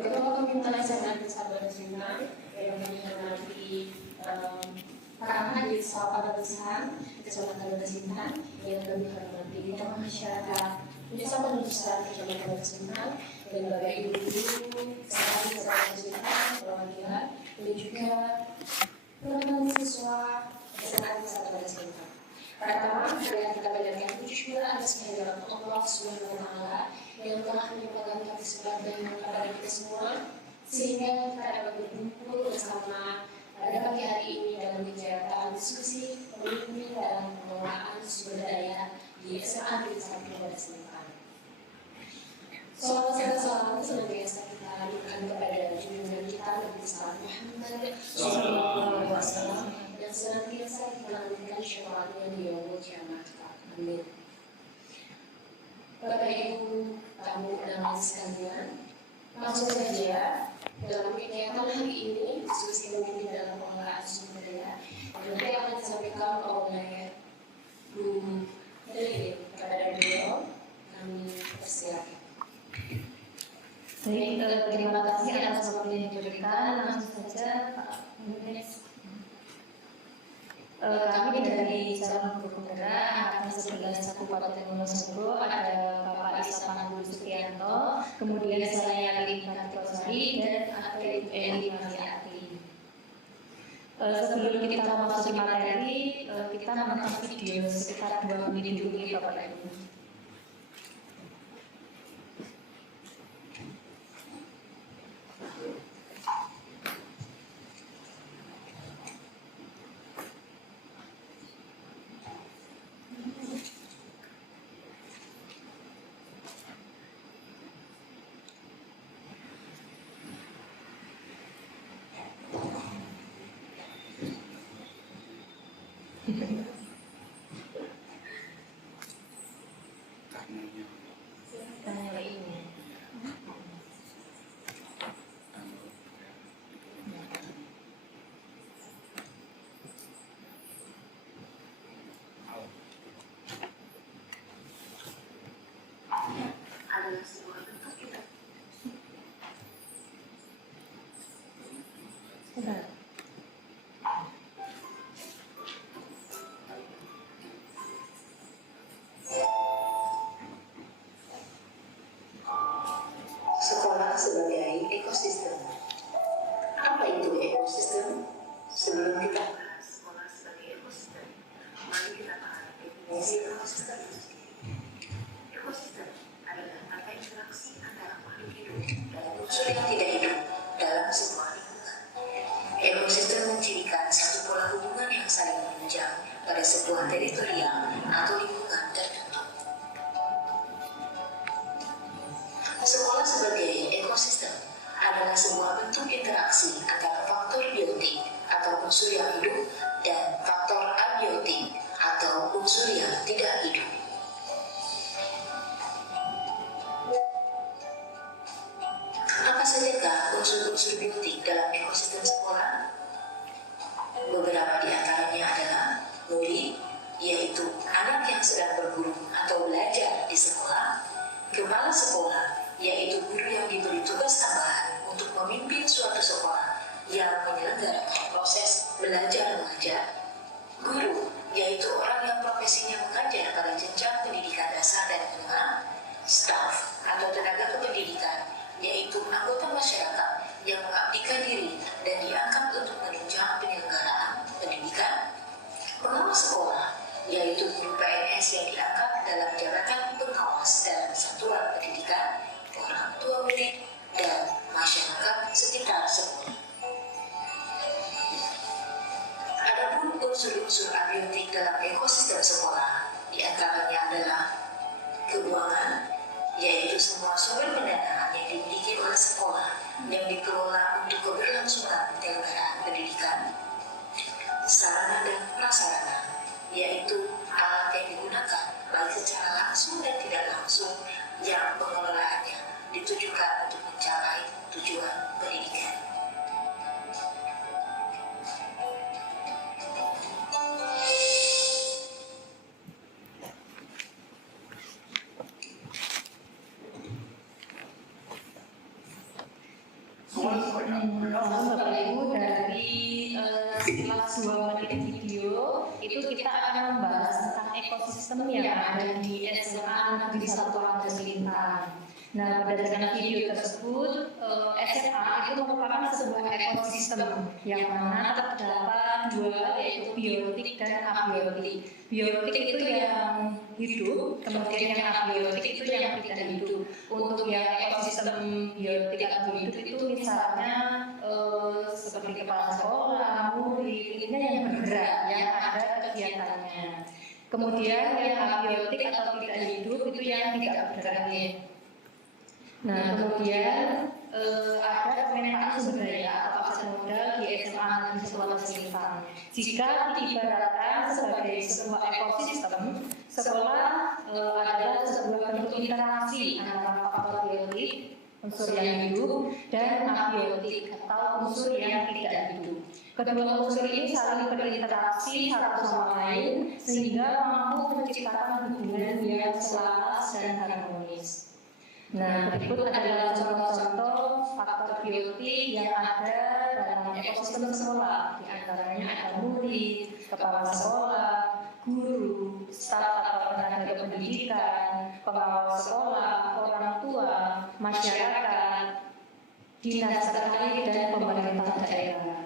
Ketua Pembinaan Senat Sahabat Cinta yang menghormati para hadir pada perusahaan Kecamatan Sintan yang kami hormati tokoh masyarakat Desa Penulisan Kecamatan Sintan dan Bapak Ibu guru, sahabat Kecamatan Sintan, perwakilan dan juga teman-teman siswa SMA Kecamatan Sintan. Pertama, marilah kita panjatkan puji syukur atas kehadiran Allah Subhanahu wa Ta'ala yang telah menyempurnakan kami sebagai kepada kita semua, sehingga kita dapat berkumpul bersama pada pagi hari ini dalam kegiatan diskusi pemimpin dalam pengelolaan sumber daya di SMA Desa Kecamatan Sintan. Salam senantiasa kita hadirkan kepada junjungan kita Nabi besar Muhammad SAW yang senantiasa kita nantikan syafaatnya di yaumul kiamat. Amin. Bapak Ibu tamu undangan sekalian, langsung saja dalam kegiatan hari ini diskusi pemimpin dalam pengelolaan sumber daya nanti akan disampaikan oleh Bu Dewi. Kepada beliau kami persilakan. Baik, terima kasih atas waktu yang diberikan. Langsung saja Pak Munis. Kami dari Calon Guru Penggerak Angkatan 11 Kabupaten Wonosobo ada Bapak Isa Panggul Supriyanto, kemudian saya Lilian Rosari dan ada Ibu Eli Mariati. Sebelum kita memasuki materi, kita menonton video sekitar 2 menit dulu ya Bapak Ibu. Sekolah sebagai ekosistem. Apa itu ekosistem? Sebelum kita bahas sekolah sebagai ekosistem, mari kita bahas definisi ekosistem itu sendiri. Ekosistem adalah tata interaksi antara makhluk hidup dan unsur yang tidak hidup dalam sebuah lingkungan. Ekosistem mencirikan satu pola hubungan yang saling menunjang pada sebuah teritorial atau lingkungan tertentu. Sekolah sebagai ekosistem adalah sebuah bentuk interaksi antara faktor biotik atau unsur yang hidup dan faktor abiotik atau unsur yang tidak hidup. Apa sajakah unsur-unsur biotik dalam ekosistem sekolah? Beberapa di antaranya adalah murid, yaitu anak yang sedang berguru atau belajar di sekolah, kepala sekolah, yaitu guru yang diberi tugas tambahan untuk memimpin suatu sekolah yang menyelenggarakan proses belajar mengajar, guru, yaitu orang yang profesinya mengajar pada jenjang pendidikan dasar dan menengah, staf atau tenaga kependidikan, yaitu anggota masyarakat yang mengabdikan diri dan diangkat untuk menunjang penyelenggaraan pendidikan, pengawas sekolah, yaitu guru PNS yang diangkat dalam jabatan pengawas dalam satuan pendidikan, orang tua murid, dan masyarakat sekitar sekolah. Adapun unsur-unsur abiotik dalam ekosistem sekolah, di antaranya adalah keuangan, yaitu semua sumber pendanaan yang dimiliki oleh sekolah yang dikelola untuk keberlangsungan penyelenggaraan pendidikan, sarana dan prasarana, yaitu alat yang digunakan baik secara langsung dan tidak langsung yang pengelolaannya ditujukan untuk mencapai tujuan pendidikan. setelah 2 menit video itu kita akan membahas tentang ekosistem yang ada di SMA Negeri 1 Warga Selintang. Nah, berdasarkan video tersebut, SMA itu merupakan sebuah ekosistem yang mana terdapat 2, yaitu biotik dan abiotik. Biotik itu yang hidup, kemudian yang abiotik itu yang tidak hidup. Untuk yang ekosistem biotik atau hidup itu misalnya seperti kepala sekolah, murid, intinya yang bergerak, yang ada kegiatannya. Kemudian yang abiotik atau tidak hidup itu yang tidak bergerak. Nah, kemudian ada pemetaan sumber daya atau aset modal di SMA Negeri 1 Warga Selintang. Jika diibaratkan sebagai sebuah ekosistem, sekolah adalah sebuah bentuk interaksi antara faktor biotik, unsur yang hidup, dan abiotik atau unsur yang tidak hidup. Kedua unsur ini saling berinteraksi satu sama lain sehingga mampu menciptakan hubungan yang selaras dan harmonis. Nah, berikut adalah contoh-contoh faktor biotik yang ada dalam ekosistem sekolah. Di antaranya ada murid, kepala sekolah, guru, staf atau tenaga pendidikan, pengawal sekolah, orang tua, masyarakat, dinas terkait, dan pemerintah daerah.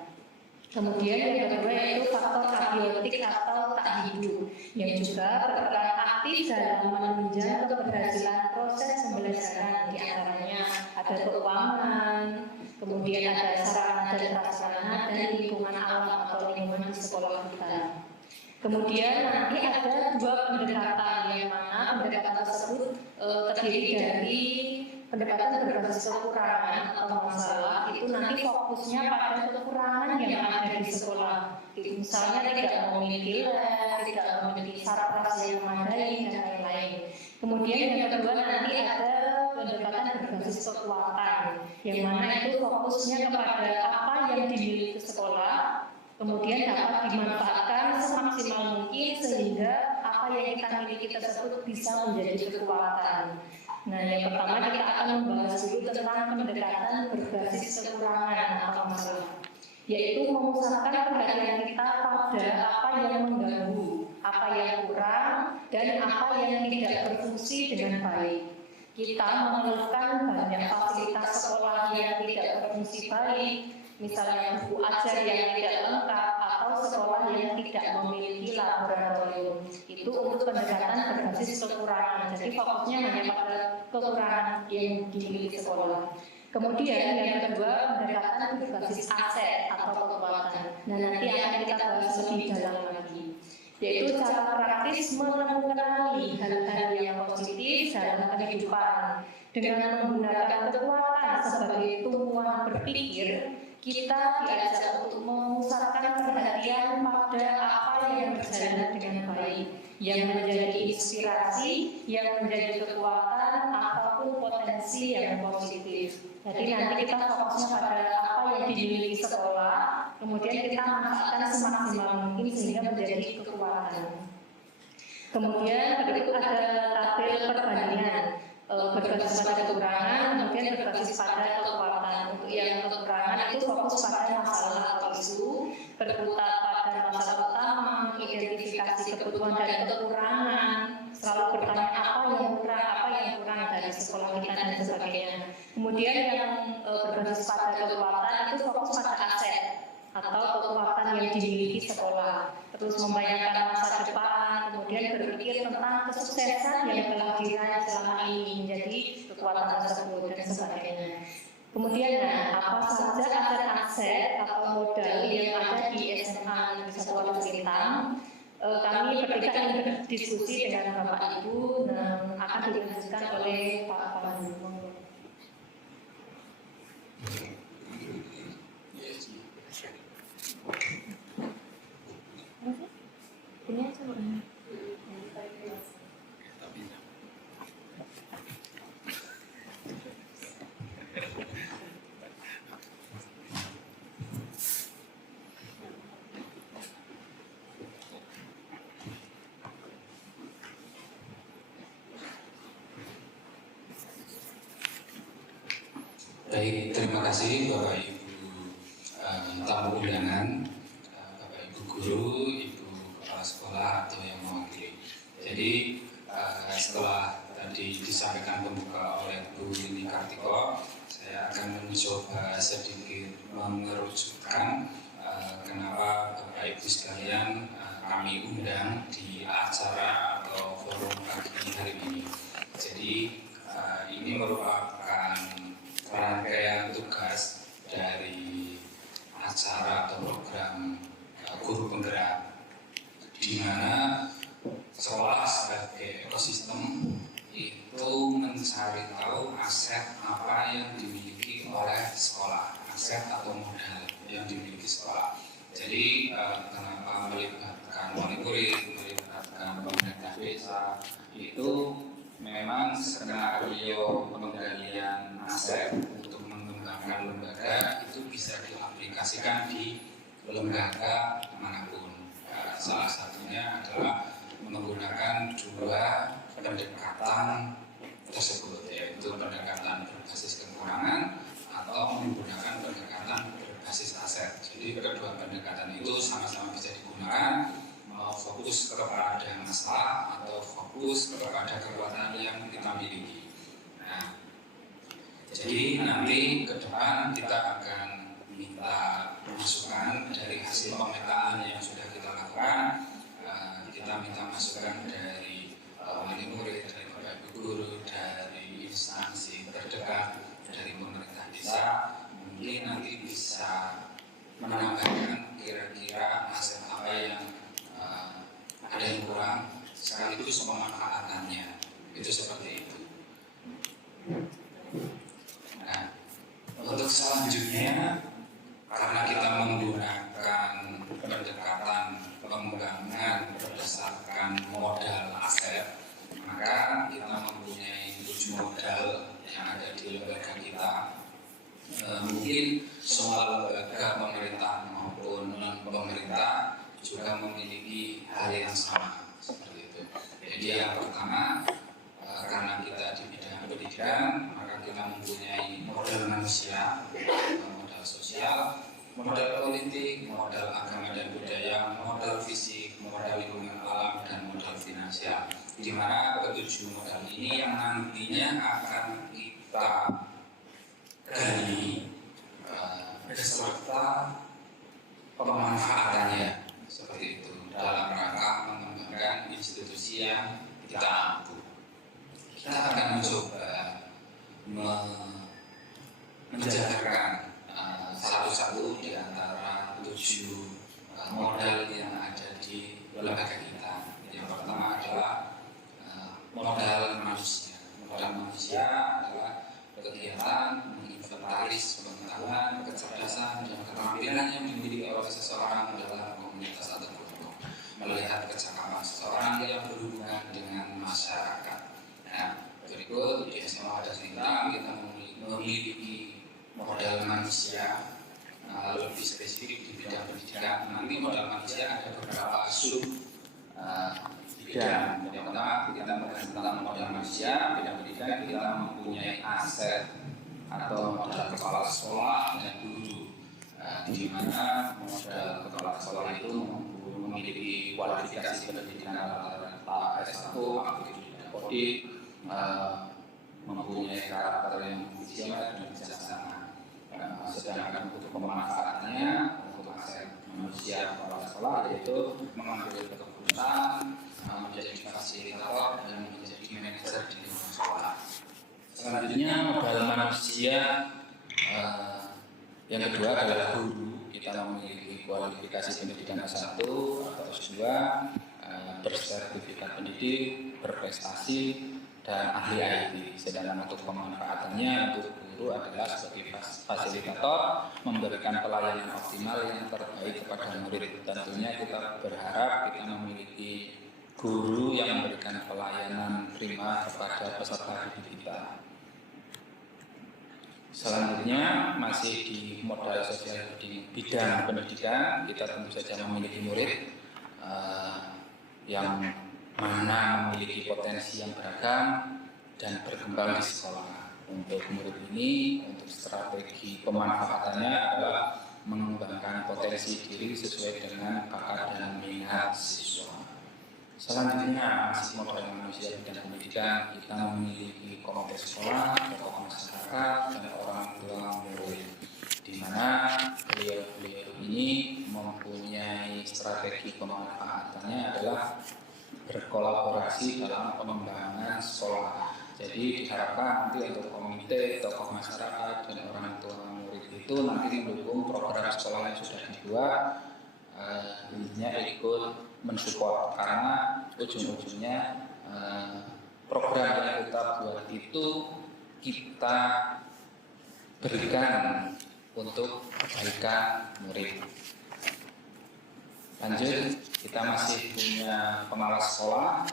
Kemudian yang kedua yaitu faktor abiotik atau tak hidup yang juga berperan aktif dalam menunjang keberhasilan proses pembelajaran. Di antaranya ada keuangan, kemudian ada sarana dan prasarana dan lingkungan alam atau lingkungan di sekolah kita. Kemudian nanti ada 2 pendekatan yang mana pendekatan tersebut terdiri dari pendekatan berbasis kekurangan atau masalah. Itu nanti fokusnya pada kekurangan yang ada di sekolah. Misalnya tidak memiliki lab, tidak memiliki sarapras yang memadai, dan lain-lain. Kemudian yang kedua nanti ada pendekatan berbasis kekuatan, yang mana itu fokusnya kepada apa yang dimiliki sekolah, kemudian dapat dimanfaatkan semaksimal mungkin sehingga apa yang kita miliki tersebut bisa menjadi kekuatan. Nah, yang pertama kita akan membahas dulu tentang pendekatan berbasis kekurangan atau masalah, yaitu memusatkan perhatian kita pada apa yang mengganggu, apa yang kurang, dan apa yang tidak berfungsi dengan baik. Kita mengeluhkan banyak fasilitas sekolah yang tidak berfungsi baik, misalnya buku ajar yang tidak lengkap atau sekolah yang tidak memiliki laboratorium. Itu untuk pendekatan berbasis kekurangan. Jadi fokusnya hanya pada kekurangan yang dimiliki sekolah. Kemudian yang kedua pendekatan berbasis aset atau kekuatan. Nah, nanti akan kita bahas lebih dalam lagi, yaitu cara praktis mengenali hal-hal yang positif dalam kehidupan dengan menggunakan kekuatan sebagai tumpuan berpikir. Kita diajak untuk memusatkan perhatian pada apa yang berjalan dengan baik, yang menjadi inspirasi, yang menjadi kekuatan, ataupun potensi yang positif. Jadi nanti kita fokusnya pada apa yang dimiliki sekolah, kemudian kita manfaatkan semaksimal mungkin sehingga menjadi kekuatan. Kemudian berikut ada tabel perbandingan berbasis pada kekurangan, kemudian berbasis pada kekuatan. Untuk yang kekurangan itu fokus pada masalah atau isu, berkutat pada masalah utama, identifikasi kebutuhan dan kekurangan, selalu bertanya apa yang kurang dari sekolah kita dan sebagainya. Kemudian yang berbasis pada kekuatan itu fokus pada aset atau kekuatan yang dimiliki sekolah, terus membayangkan masa depan, kemudian berpikir tentang kesuksesan yang telah diraih selama ini menjadi kekuatan tersebut dan sebagainya. Kemudian apa saja aset atau modal yang ada di SMA Negeri 1 Warga Selintang? Kami bertiga ingin berdiskusi dengan Bapak Ibu dan akan dilanjutkan oleh Pak Pandu. Baik, terima kasih Bapak Ibu tamu undangan. disampaikan pembuka oleh Bu Rini Kartiko, saya akan mencoba sedikit mengerucutkan kenapa Bapak Ibu sekalian kami undang di acara atau forum pagi hari ini. Jadi ini merupakan rangkaian tugas dari acara atau program guru penggerak, di mana sekolah sebagai ekosistem itu mencari tahu aset apa yang dimiliki oleh sekolah, aset atau modal yang dimiliki sekolah. Jadi kenapa melibatkan monitoring, melibatkan pemerintah desa, itu memang skenario pengendalian aset untuk mengembangkan lembaga itu bisa diaplikasikan di lembaga manapun. Salah satunya adalah menggunakan dua pendekatan tersebut, yaitu pendekatan berbasis kekurangan atau menggunakan pendekatan berbasis aset. Jadi kedua pendekatan itu sama-sama bisa digunakan, mau fokus kepada masalah atau fokus kepada kekuatan yang kita miliki. Nah, jadi nanti ke depan kita akan minta masukan dari hasil pemetaan yang sudah kita lakukan. Kita minta masukan dari wali murid, dari Bapak Ibu guru, dari instansi terdekat, dari pemerintah desa. Mungkin nanti bisa menambahkan kira-kira aset apa yang ada yang kurang, sekaligus pemanfaatannya. Itu seperti itu. Nah, untuk selanjutnya, karena kita menggunakan pendekatan pengembangan berdasarkan modal aset, maka kita mempunyai 7 modal yang ada di lembaga kita. Mungkin semua lembaga pemerintah maupun non-pemerintah juga memiliki hal yang sama seperti itu. Jadi yang pertama, karena kita di bidang pendidikan, maka kita mempunyai modal manusia, modal sosial, modal politik, modal agama dan budaya, modal fisik, modal lingkungan alam, dan modal finansial. Di mana ketujuh modal ini yang nantinya akan kita gali beserta pemanfaatannya seperti itu dalam rangka mengembangkan institusi yang kita mampu. Kita akan mencoba menjabarkan satu-satu di antara 7 modal yang ada di lembaga kita. Yang pertama adalah modal manusia. Modal manusia adalah kegiatan menginventaris pengetahuan, kecerdasan, dan keterampilan yang dimiliki oleh seseorang dalam komunitas atau kelompok, melihat kecakapan seseorang yang berhubungan dengan masyarakat. Nah, berikut di SMA Dasminta kita memiliki modal manusia, lebih spesifik di bidang pendidikan. Nanti modal manusia ada beberapa sub bidang. Yang pertama kita membahas tentang modal manusia. Bidang pendidikan kita mempunyai aset atau modal kepala sekolah dan guru, di mana modal kepala sekolah itu memiliki kualifikasi pendidikan rata-rata S1, aptitude audit, mempunyai karakter yang visioner dan bijaksana. Sedangkan untuk pemanfaatannya, untuk aset manusia kepala sekolah, yaitu mengambil keputusan, menjadi fasilitator, dan menjadi manajer di lingkungan sekolah. Selanjutnya modal manusia yang kedua adalah guru. Kita memiliki kualifikasi pendidikan S1 atau S2, bersertifikat pendidik, berprestasi, dan ahli IT. Sedangkan untuk pemanfaatannya, untuk guru adalah sebagai fasilitator, memberikan pelayanan optimal yang terbaik kepada murid. Tentunya kita berharap kita memiliki guru yang memberikan pelayanan prima kepada peserta didik kita. Selanjutnya masih di modal sosial di bidang pendidikan, kita tentu saja memiliki murid yang mana memiliki potensi yang beragam dan berkembang di sekolah. Untuk murid ini, untuk strategi pemanfaatannya adalah mengembangkan potensi diri sesuai dengan bakat dan minat siswa. Selanjutnya masih modal manusia bidang pendidikan, kita memiliki komite sekolah, tokoh masyarakat, dan orang tua murid, di mana beliau-beliau ini mempunyai strategi pemanfaatannya adalah berkolaborasi dalam pengembangan sekolah. Jadi diharapkan nanti untuk komite, tokoh masyarakat, dan orang tua murid itu nanti mendukung program sekolah yang sudah dibuat, intinya ikut mensupport, karena ujung-ujungnya program yang kita buat itu kita berikan untuk kebaikan murid. Lanjut, kita masih punya pengawas sekolah,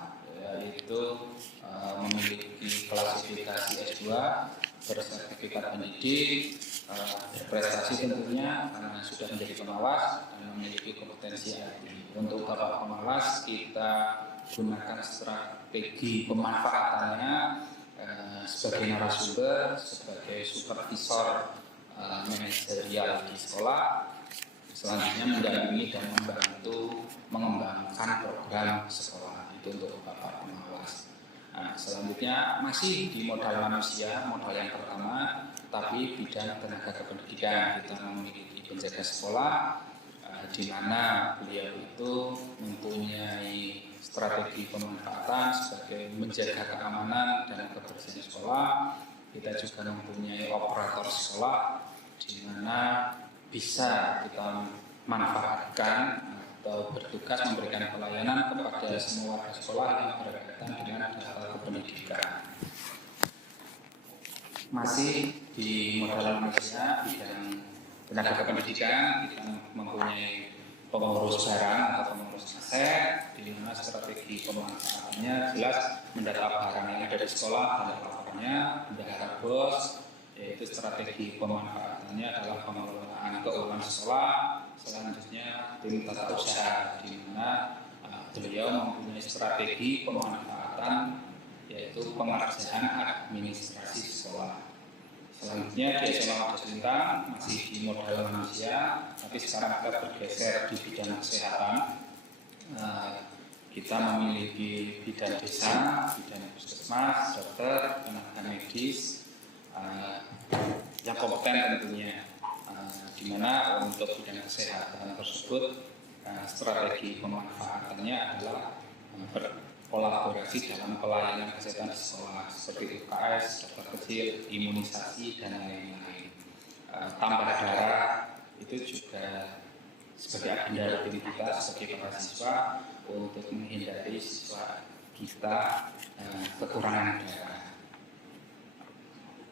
yaitu memiliki klasifikasi S2, bersertifikat pendidik, berprestasi tentunya karena sudah menjadi pengawas dan memiliki kompetensi IT. Untuk Bapak pengawas, kita gunakan strategi pemanfaatannya sebagai narasumber, sebagai supervisor manajerial di sekolah, selanjutnya mendampingi dan membantu mengembangkan program sekolah. Itu untuk Bapak pengawas. Nah, selanjutnya masih di modal manusia, modal yang pertama, tapi bidang tenaga kependidikan. Kita memiliki penjaga sekolah, di mana beliau itu mempunyai strategi pemanfaatan sebagai menjaga keamanan dan kebersihan sekolah. Kita juga mempunyai operator sekolah, di mana bisa kita manfaatkan atau bertugas memberikan pelayanan kepada semua warga sekolah yang berkaitan dengan data kependidikan. Masih di modal manusia bidang tenaga kependidikan, kita mempunyai pengurus barang atau pengurus aset, di mana strategi pemanfaatannya jelas mendata barang yang ada di sekolah dan laporannya, bendahara bos, yaitu strategi pemanfaatannya adalah pengelolaan keuangan sekolah. Selanjutnya tim tata usaha, di mana beliau mempunyai strategi pemanfaatan, yaitu pengerjaan administrasi sekolah. Selanjutnya di SMA Wadas Lintang masih di modal manusia, tapi sekarang kita bergeser di bidang kesehatan. Kita memiliki bidang desa, bidang puskesmas, dokter, tenaga medis yang kompeten tentunya, di mana untuk bidang kesehatan tersebut strategi pemanfaatannya adalah berkolaborasi dalam pelayanan kesehatan di sekolah seperti UKS, dokter kecil, imunisasi, dan lain-lain. Tambah darah itu juga sebagai agenda rutin kita sebagai mahasiswa untuk menghindari siswa kita kekurangan darah.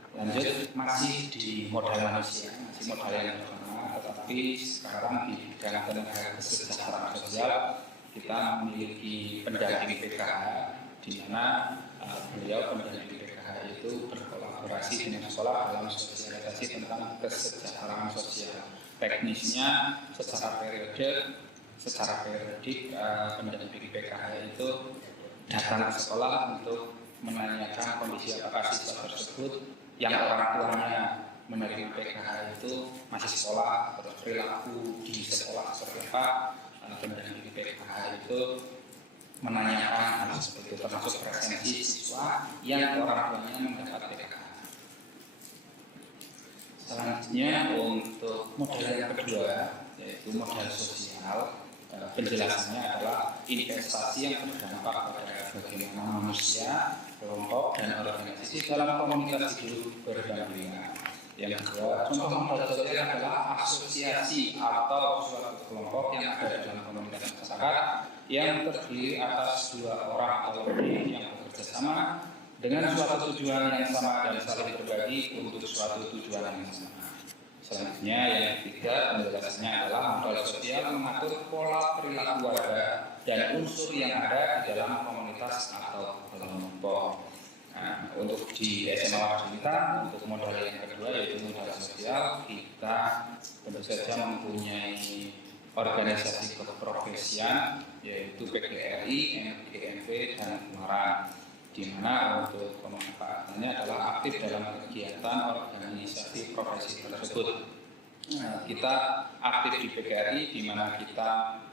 Lanjut, masih di modal manusia, masih modal yang pertama, tetapi sekarang di bidang tenaga kesejahteraan sosial kita memiliki pendamping PKH, di mana beliau pendamping PKH itu berkolaborasi dengan sekolah dalam sosialisasi tentang kesejahteraan sosial. Teknisnya secara periodik pendamping PKH itu datang ke sekolah untuk menanyakan kondisi apakah siswa tersebut yang orang tuanya menerima PKH itu masih sekolah, atau perilaku di sekolah seperti apa. Pendamping PKH itu menanyakan hal seperti itu, termasuk presensi siswa yang orang tuanya mendapat PKH. Selanjutnya untuk modal yang kedua, yaitu modal sosial. Penjelasannya adalah investasi yang berdampak pada bagaimana manusia, kelompok, dan organisasi dalam komunikasi hidup berdampingan. Yang kedua, contoh modal sosial adalah asosiasi atau suatu kelompok yang ada dalam komunitas masyarakat yang terdiri atas dua orang atau lebih yang bekerja sama dengan suatu tujuan yang sama dan saling berbagi untuk suatu tujuan yang sama. Selanjutnya, yang ketiga, penjelasannya adalah modal sosial mengatur pola perilaku warga dan unsur yang ada di dalam komunitas atau kelompok. Nah, untuk di SMA Wadas Lintang, untuk modal yang kedua yaitu modal sosial, kita tentu saja mempunyai organisasi keprofesian yaitu PGRI, MGMP, dan Muara, di mana untuk pemanfaatannya adalah aktif dalam kegiatan organisasi profesi tersebut. Nah, kita aktif di PGRI, di mana kita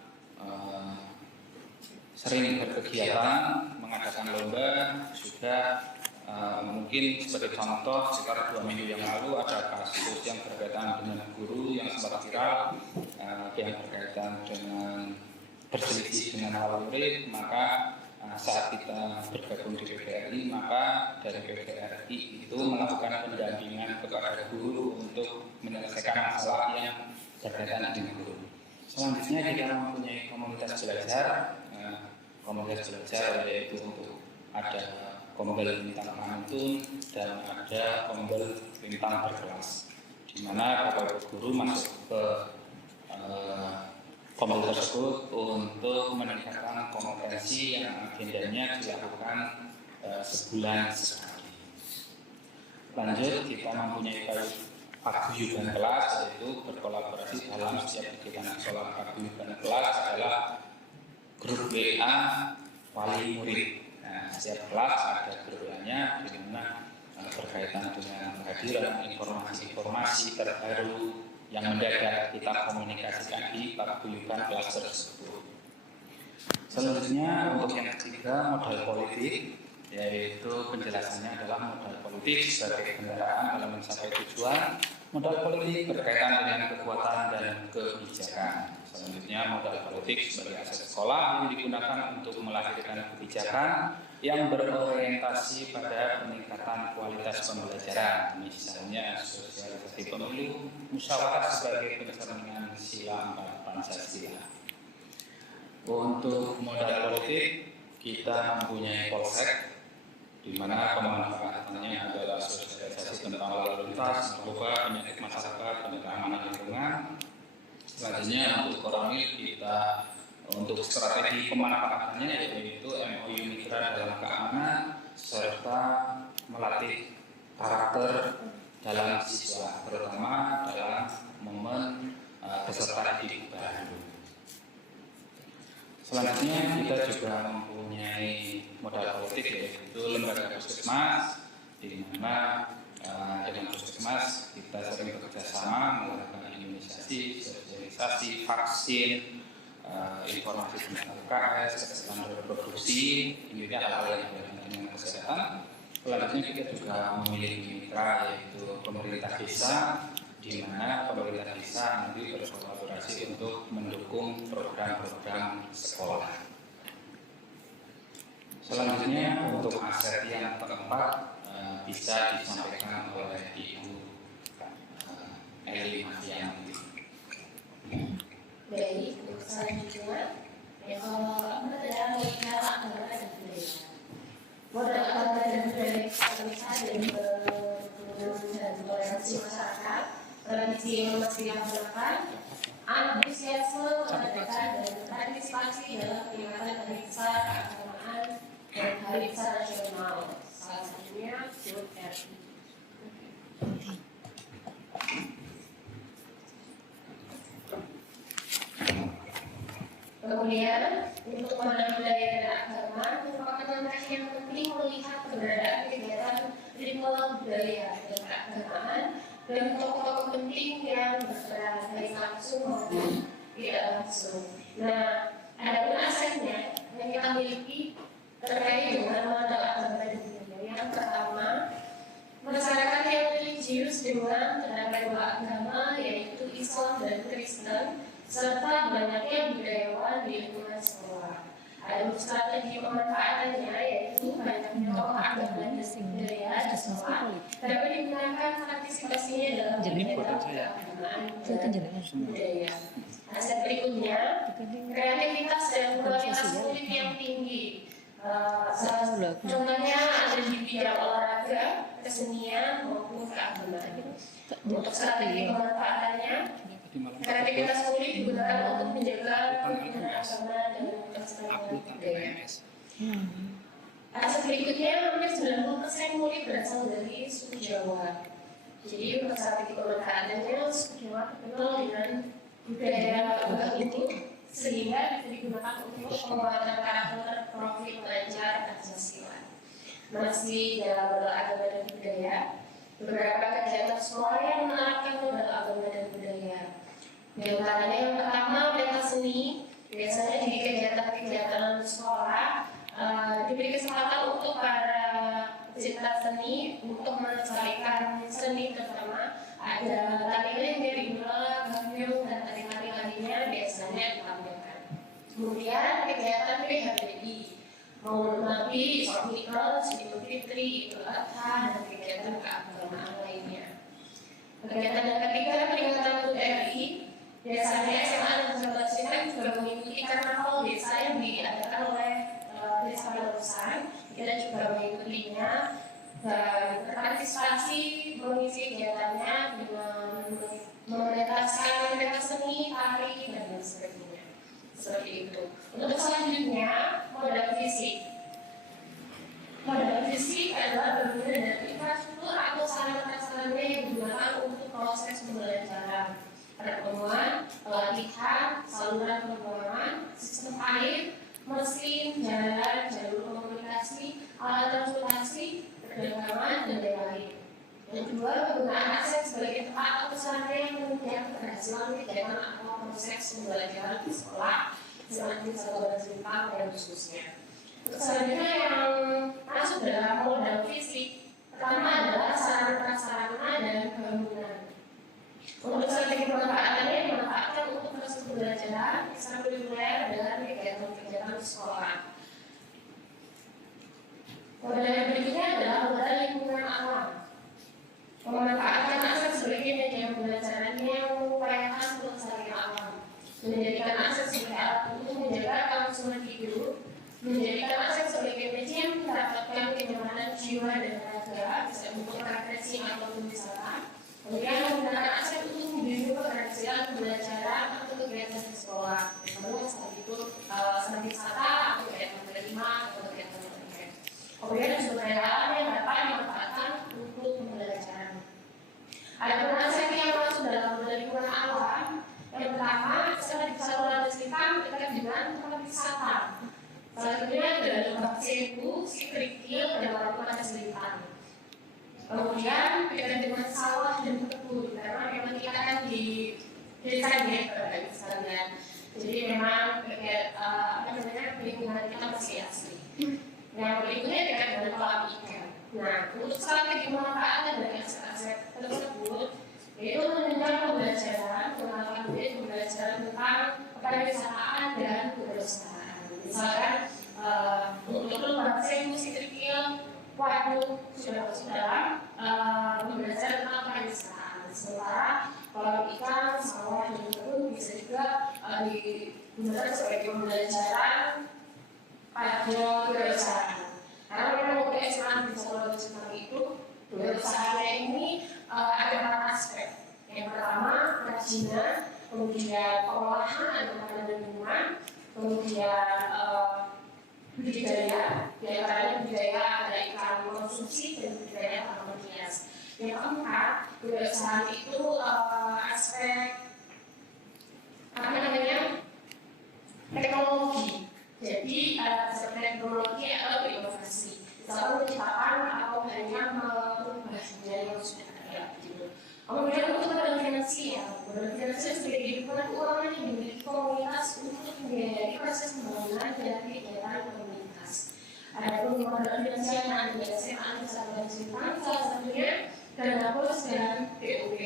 sering berkegiatan, mengadakan lomba juga. Mungkin sebagai contoh, sekitar 2 minggu yang lalu ada kasus yang berkaitan dengan guru yang sempat viral, yang berkaitan dengan berselisih dengan wali murid. Maka saat kita bergabung di PVRI, maka dari PVRI itu melakukan pendampingan kepada guru untuk menyelesaikan masalah yang berkaitan dengan guru. Selanjutnya kita mempunyai komunitas belajar. Komunitas belajar yaitu untuk ada kombel lintang pantun dan ada kombel lintang berkelas, di mana Bapak Guru masuk ke kombel tersebut untuk meningkatkan kompetensi yang agendanya dilakukan sebulan sekali. Lanjut, kita mempunyai paguyuban kelas, yaitu berkolaborasi dalam setiap kegiatan sekolah. Paguyuban kelas adalah grup WA wali murid. Nah, setiap kelas ada grup WA-nya di mana berkaitan dengan kehadiran informasi terbaru yang mendadak kita komunikasikan di paguyuban kelas tersebut. Selanjutnya untuk yang ketiga, modal politik, yaitu penjelasannya adalah modal politik sebagai kendaraan dalam mencapai tujuan. Modal politik berkaitan dengan kekuatan dan kebijakan. Selanjutnya, modal politik sebagai aset sekolah yang digunakan untuk melahirkan kebijakan yang berorientasi pada peningkatan kualitas pembelajaran, misalnya sosialisasi pemilu, musyawarah sebagai pencerminan sila 4 Pancasila. Untuk modal politik, kita mempunyai polsek, di mana pemanfaatannya adalah sosialisasi tentang lalu lintas, narkoba, penyakit masyarakat, dan keamanan lingkungan. Selanjutnya untuk Koramil kita untuk strategi pemanfaatannya yaitu MOU mitra dalam keamanan serta melatih karakter dalam siswa, terutama dalam momen peserta didik baru. Selanjutnya kita juga mempunyai modal politik yaitu lembaga puskesmas, di mana dengan puskesmas kita sering bekerjasama melakukan imunisasi, sosialisasi, vaksin, informasi tentang UKS, standar produksi, intinya hal-hal yang berkaitan dengan kesehatan. Selanjutnya kita juga memiliki mitra yaitu pemerintah desa, di mana pemerintah desa nanti berkolaborasi untuk mendukung program-program sekolah. Selanjutnya untuk aset yang keempat bisa disampaikan oleh Ibu Eli Mafianti. Baik, untuk selanjutnya, kalau kita melihat anggaran dan budaya, modal anggaran dan budaya Indonesia dan toleransi masyarakat, tradisi yang masih dilakukan, antusiasme mengadakan dan partisipasi dalam peringatan hari besar keagamaan dan hari besar nasional, salah satunya HUT RI. Kemudian, untuk mengenal budaya dan agama merupakan langkah yang penting melihat keberadaan kegiatan ritual budaya dan keagamaan dan tokoh-tokoh penting yang berperan baik langsung maupun tidak langsung. Nah, ada pun asetnya yang kita miliki terkait dengan modal agama dan budaya. Yang pertama, masyarakat yang religius dengan terdapat dua agama yaitu Islam dan Kristen, serta banyaknya budayawan di lingkungan sekolah. Ada strategi pemanfaatannya yaitu banyaknya tokoh agama dan budaya di sekolah dapat digunakan partisipasinya dalam kegiatan keagamaan dan budaya. Aset berikutnya, kreativitas dan kualitas kulit yang tinggi. Contohnya ada di bidang olahraga, kesenian maupun keagamaan. Untuk strategi pemanfaatannya, kreativitas kulit digunakan untuk menjaga kerukunan agama dan kelestarian budaya. Aset berikutnya, hampir 90% murid berasal dari suku Jawa. Jadi untuk strategi pemanfaatannya, suku Jawa terkenal dengan budaya lebah itu, sehingga bisa digunakan untuk penguatan karakter profil mengajar Pancasila. Masih dalam modal agama dan budaya, beberapa kegiatan sekolah yang menerapkan modal agama dan budaya. Di antaranya yang pertama, pentas seni, biasanya di kegiatan-kegiatan sekolah sekalian dari Gayung dan adik-adik lainnya biasanya ditampilkan. Kemudian kegiatan PHBI Maulid Nabi, Sholat Mi'raj, Idul Fitri, Idul Adha, dan kegiatan keagamaan lainnya. Kegiatan yang ketiga, peringatan HUT RI. Biasanya SMA dan sahabat Sinan juga mengikuti karnaval desa yang diadakan oleh desa Barusan. Kita juga mengikutinya dan berpartisipasi mengisi kegiatannya dengan mementaskan mereka seni, tari, dan lain sebagainya. Seperti itu. Untuk selanjutnya, modal fisik. Modal fisik adalah berguna dari infrastruktur atau sarana-prasarana yang digunakan untuk proses pembelajaran. Pertemuan, pelatihan, saluran pembuangan, sistem air, mesin, jalan, jalur komunikasi, alat transportasi, perdagangan, dan lain-lain. Yang kedua, penggunaan aset sebagai tempat atau sarana yang menunjang keberhasilan kegiatan atau proses pembelajaran di sekolah, seperti saluran simpang dan khususnya. Selanjutnya yang masuk dalam modal fisik, pertama adalah sarana-prasarana dan bangunan. Untuk strategi pemanfaatannya dimanfaatkan untuk proses pembelajaran ekstrakurikuler dan kegiatan-kegiatan sekolah. Modal yang berikutnya adalah modal lingkungan alam. Memanfaatkan aset sebagai media pembelajarannya yang mengupayakan pelestarian alam, menjadikan aset sebagai alat untuk menjaga kelangsungan hidup, menjadikan aset sebagai media yang mendapatkan kenyamanan jiwa dan raga, bisa untuk rekreasi ataupun wisata. Kemudian menggunakan aset untuk mendukung keberhasilan pembelajaran atau kegiatan di sekolah. Misalnya saat itu senam wisata atau kegiatan menerima atau kegiatan menerima. Kemudian sumber daya alam yang dapat dimanfaatkan untuk pembelajaran. Ada aset yang masuk dalam lingkungan alam. Yang pertama, seperti saluran listrik dekat dengan tempat wisata. Salah satunya adalah Lembah Sewu, Sikrikil, dan Warung Selipan. Kemudian dekat dengan sawah dan kebun, karena memang kita kan di desa ya, jadi memang lingkungan kita masih asli. Yang berikutnya dekat dengan kolam ikan. Nah, untuk strategi pemanfaatan dari aset-aset tersebut, yaitu menunjang pembelajaran, mengenalkan pembelajaran tentang pariwisata dan kewirausahaan. Misalkan untuk Lembah Sewu, Sikrikil, Waduk sudah masuk dalam pembelajaran tentang pariwisata. Sementara kolam ikan, sawah, dan kebun bisa juga digunakan sebagai pembelajaran pada kewirausahaan. Karena memang untuk SMA di Solo itu kewirausahaannya ini ada 4 aspek. Yang pertama kerajinan, kemudian pengolahan makanan dan minuman, kemudian budidaya, diantaranya budidaya ada ikan konsumsi dan budidaya tanaman hias. Yang keempat, kewirausahaan itu aspek teknologi. Jadi aspek teknologi atau inovasi. Misalkan menciptakan atau hanya merubah yang sudah ada. Gitu. Kemudian untuk modal finansial sebagai dukungan keuangan yang dimiliki komunitas untuk membiayai proses pembangunan dan kegiatan komunitas. Ada modal finansial yang ada di SMA di Sahabat Simpang, salah satunya dana bos dan PUP.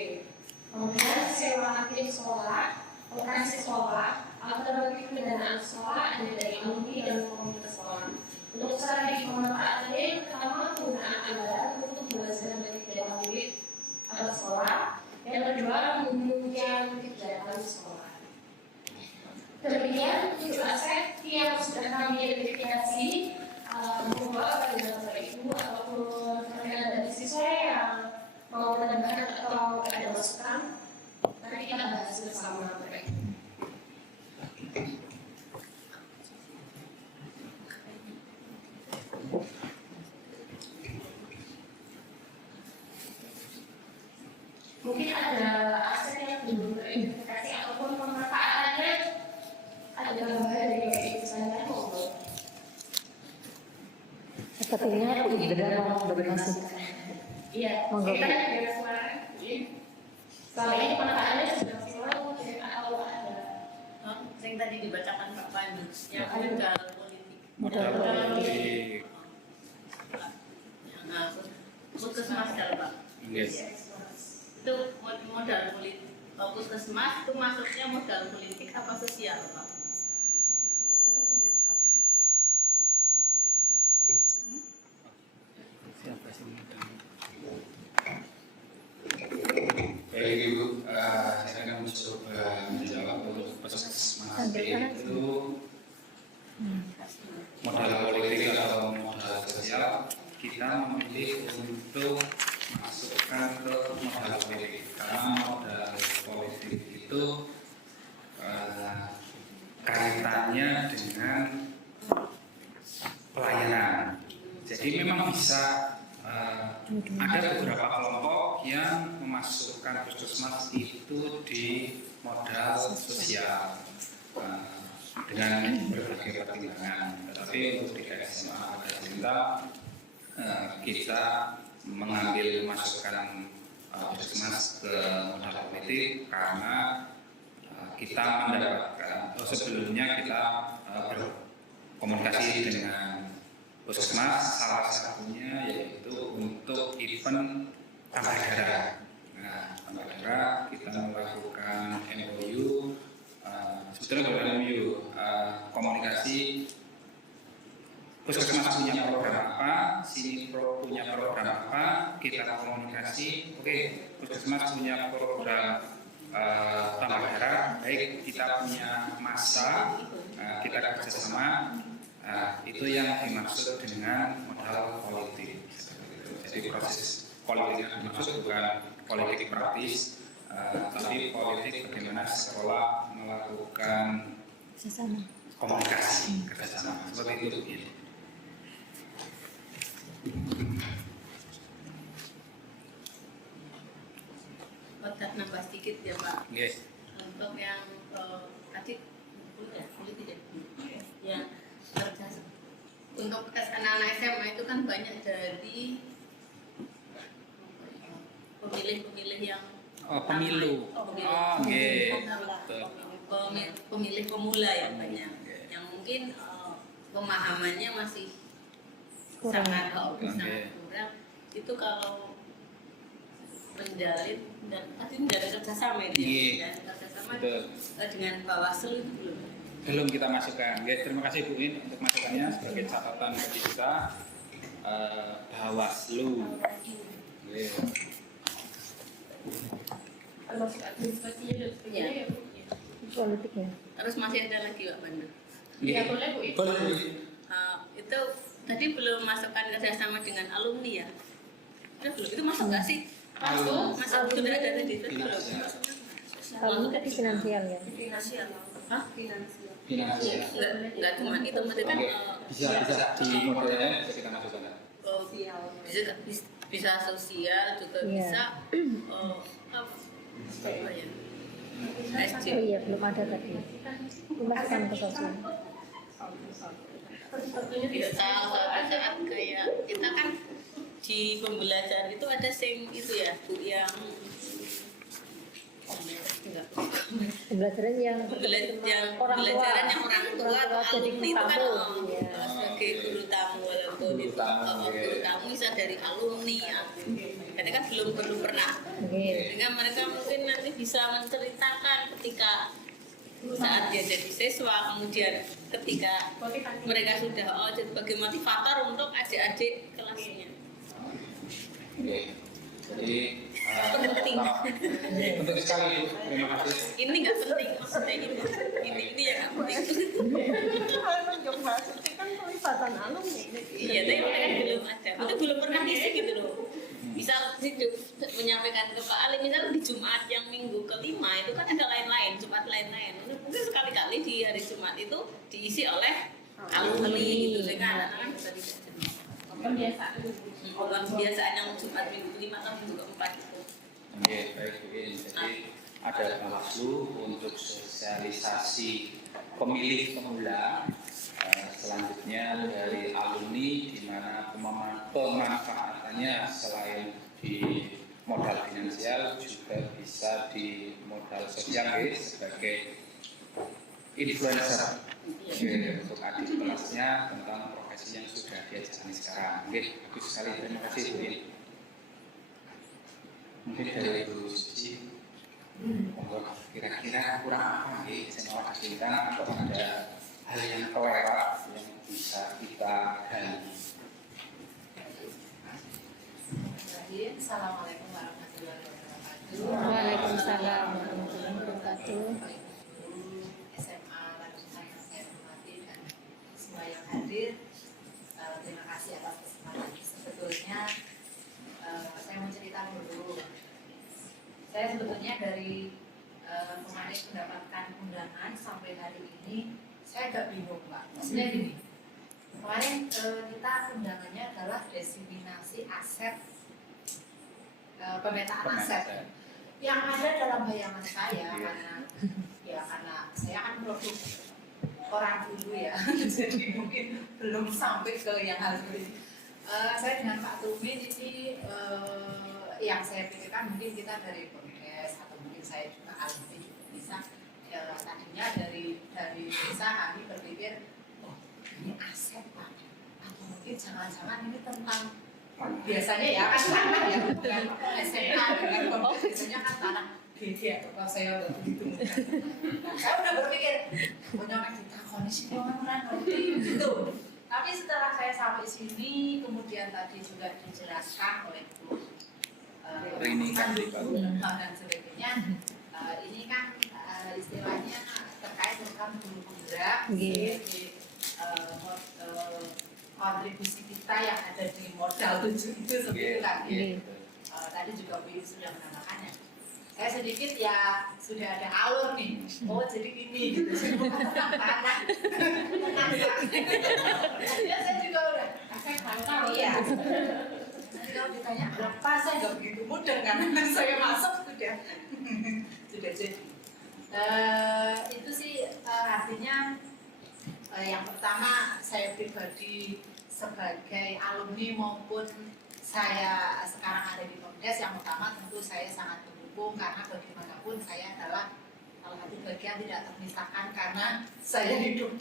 Kemudian sewa aktif sekolah, operasi sekolah, alternatif pendanaan sekolah ada dari alumni dan komunitas sekolah. Untuk strategi pemanfaatannya, yang pertama penggunaan anggaran untuk pembelajaran dari kegiatan duit atau sekolah. Yang kedua, menunjang kegiatan sekolah. Demikian 7 aset yang sudah kami identifikasi. Mohon pada Bapak Ibu ataupun rekan dari siswa yang mau menambahkan atau ada masukan, nanti kita bahas bersama mereka. Mungkin ada aset yang belum teridentifikasi ataupun pemanfaatannya ada tambahan dari Bapak Ibu sekalian, monggo. Sepertinya Bu Indra mau bermasukan. Iya, monggo. kita dari kemarin. Selama ini pemanfaatannya sudah maksimal mungkin atau ada? Yang tadi dibacakan Pak Pandu, yang modal politik. Modal politik. Puskesmas ya Pak. Yes. Itu modal politik. Puskesmas itu masuknya modal politik apa sosial, Pak? Baik Ibu, saya akan mencoba menjawab untuk puskesmas itu modal politik atau modal sosial. Kita memilih untuk masukkan ke modal politik karena modal politik itu kaitannya dengan pelayanan. Jadi memang bisa ada beberapa kelompok yang memasukkan puskesmas itu di modal sosial dengan berbagai pertimbangan. Tetapi untuk di SMA Pada Cinta kita mengambil masukan puskesmas ke modal politik karena kita mendapatkan sebelumnya kita berkomunikasi dengan puskesmas, salah satunya yaitu untuk event tambah darah. Nah, tambah darah kita melakukan MOU, sebetulnya bukan MOU, komunikasi. Puskesmas punya program apa, sini punya program apa, kita komunikasi. Oke, puskesmas punya program tambah darah, baik kita punya masa, kita kerjasama. Itu yang dimaksud dengan modal politik. Jadi proses politik yang dimaksud bukan politik praktis, tapi politik bagaimana sekolah melakukan komunikasi kerjasama. Seperti itu. Otak nambah sedikit ya Pak. Yes. Untuk yang tadi politik ya. Untuk anak-anak SMA itu kan banyak dari pemilih-pemilih yang Pemilu. pemilih pemula yang banyak, yang mungkin pemahamannya masih sangat kurang. Itu kalau menjalin dan tadi menjalin kerjasama itu ya, kerjasama dengan Bawaslu itu belum kita masukkan. Oke, terima kasih Bu In untuk masukannya sebagai catatan bagi kita. Bawaslu. Termasuk administrasinya dan sebagainya ya Bu. Politik ya. Terus masih ada lagi Pak Banda. Ya boleh Bu. Itu tadi belum masukkan kerjasama dengan alumni ya? Itu masuk nggak sih? Masuk. Sudah ada tadi itu belum? Kalau tadi finansial ya. Finansial. Hah? Finansial. Nggak cuma itu, maksudnya kan Bisa di modelnya bisa kita masukkan. bisa sosial juga bisa apa ya? SC. Oh iya, belum ada tadi. Dimasukkan ke sosial. Bisa saat kayak kita kan di pembelajaran itu ada itu ya Bu yang Pembelajaran yang pembelajaran yang orang tua atau alumni itu kan sebagai guru tamu walaupun itu guru tamu bisa dari alumni ya. Jadi kan belum pernah. Sehingga mereka mungkin nanti bisa menceritakan ketika saat dia jadi siswa, kemudian ketika mereka sudah jadi sebagai motivator untuk adik-adik kelasnya. Jadi penting. penting sekali Bu. Terima kasih. Ini nggak penting maksudnya ini yang nggak penting. Kalau mencoba itu kan pelibatan alumni. Iya, tapi mereka belum ada. Itu belum pernah ngisi gitu loh. Misal menyampaikan ke Pak Ali, misal di Jumat yang minggu kelima itu kan ada lain-lain, Jumat lain-lain. Mungkin sekali-kali di hari Jumat itu diisi oleh alumni gitu, sehingga anak-anak bisa jadi kebiasaan yang Jumat minggu kelima atau minggu keempat itu. Oke, baik Bu In. Jadi ada Bawaslu untuk sosialisasi pemilih pemula. Selanjutnya dari alumni di mana pemanfaatannya selain di modal finansial juga bisa di modal sosial sebagai influencer untuk adik kelasnya tentang profesi yang sudah dia jalani sekarang. Oke, bagus sekali, terima kasih Bu In. Mungkin dari Ibu Suci, kira-kira kurang apa nih SMA Kasulitan atau ada hal yang kelewat yang bisa kita gali? Assalamualaikum warahmatullahi wabarakatuh. Waalaikumsalam warahmatullahi wabarakatuh. SMA Lanjutan yang saya hormati dan semua yang hadir, terima kasih atas kesempatan. Sebetulnya saya mau cerita dulu. Saya sebetulnya dari kemarin mendapatkan undangan sampai hari ini, saya agak bingung Pak. Maksudnya gini, kemarin kita undangannya adalah diseminasi aset, pemetaan aset. Yang ada dalam bayangan saya karena saya kan produk orang dulu ya, jadi mungkin belum sampai ke yang hal ini. Saya dengan Pak Tumin ini yang saya pikirkan mungkin kita dari podcast atau mungkin saya juga alumni juga bisa. Tadinya dari desa kami berpikir, oh ini aset Pak, atau mungkin jangan-jangan ini tentang biasanya ya kan tanah ya, bukan SMA dengan kompleks biasanya kan tanah beda atau saya udah begitu. Nah, saya udah berpikir punya kita kondisi orang ngerti gitu. Tapi setelah saya sampai sini, kemudian tadi juga dijelaskan oleh Bu dan sebagainya, ini kan istilahnya terkait dengan hulu penggerak, kontribusi kita yang ada di modal 7 itu seperti tadi. Tadi juga Bu sudah menambahkannya. Saya sedikit ya sudah ada alur nih. Oh jadi gini gitu. Saya tanah. Ya saya juga udah. Saya tahu ya. Nanti kalau ditanya berapa saya nggak begitu mudah karena saya masuk sudah jadi. Itu sih artinya yang pertama saya pribadi sebagai alumni maupun saya sekarang ada di Komdes, yang pertama tentu saya sangat mendukung karena bagaimanapun saya adalah salah satu bagian tidak terpisahkan karena saya hidup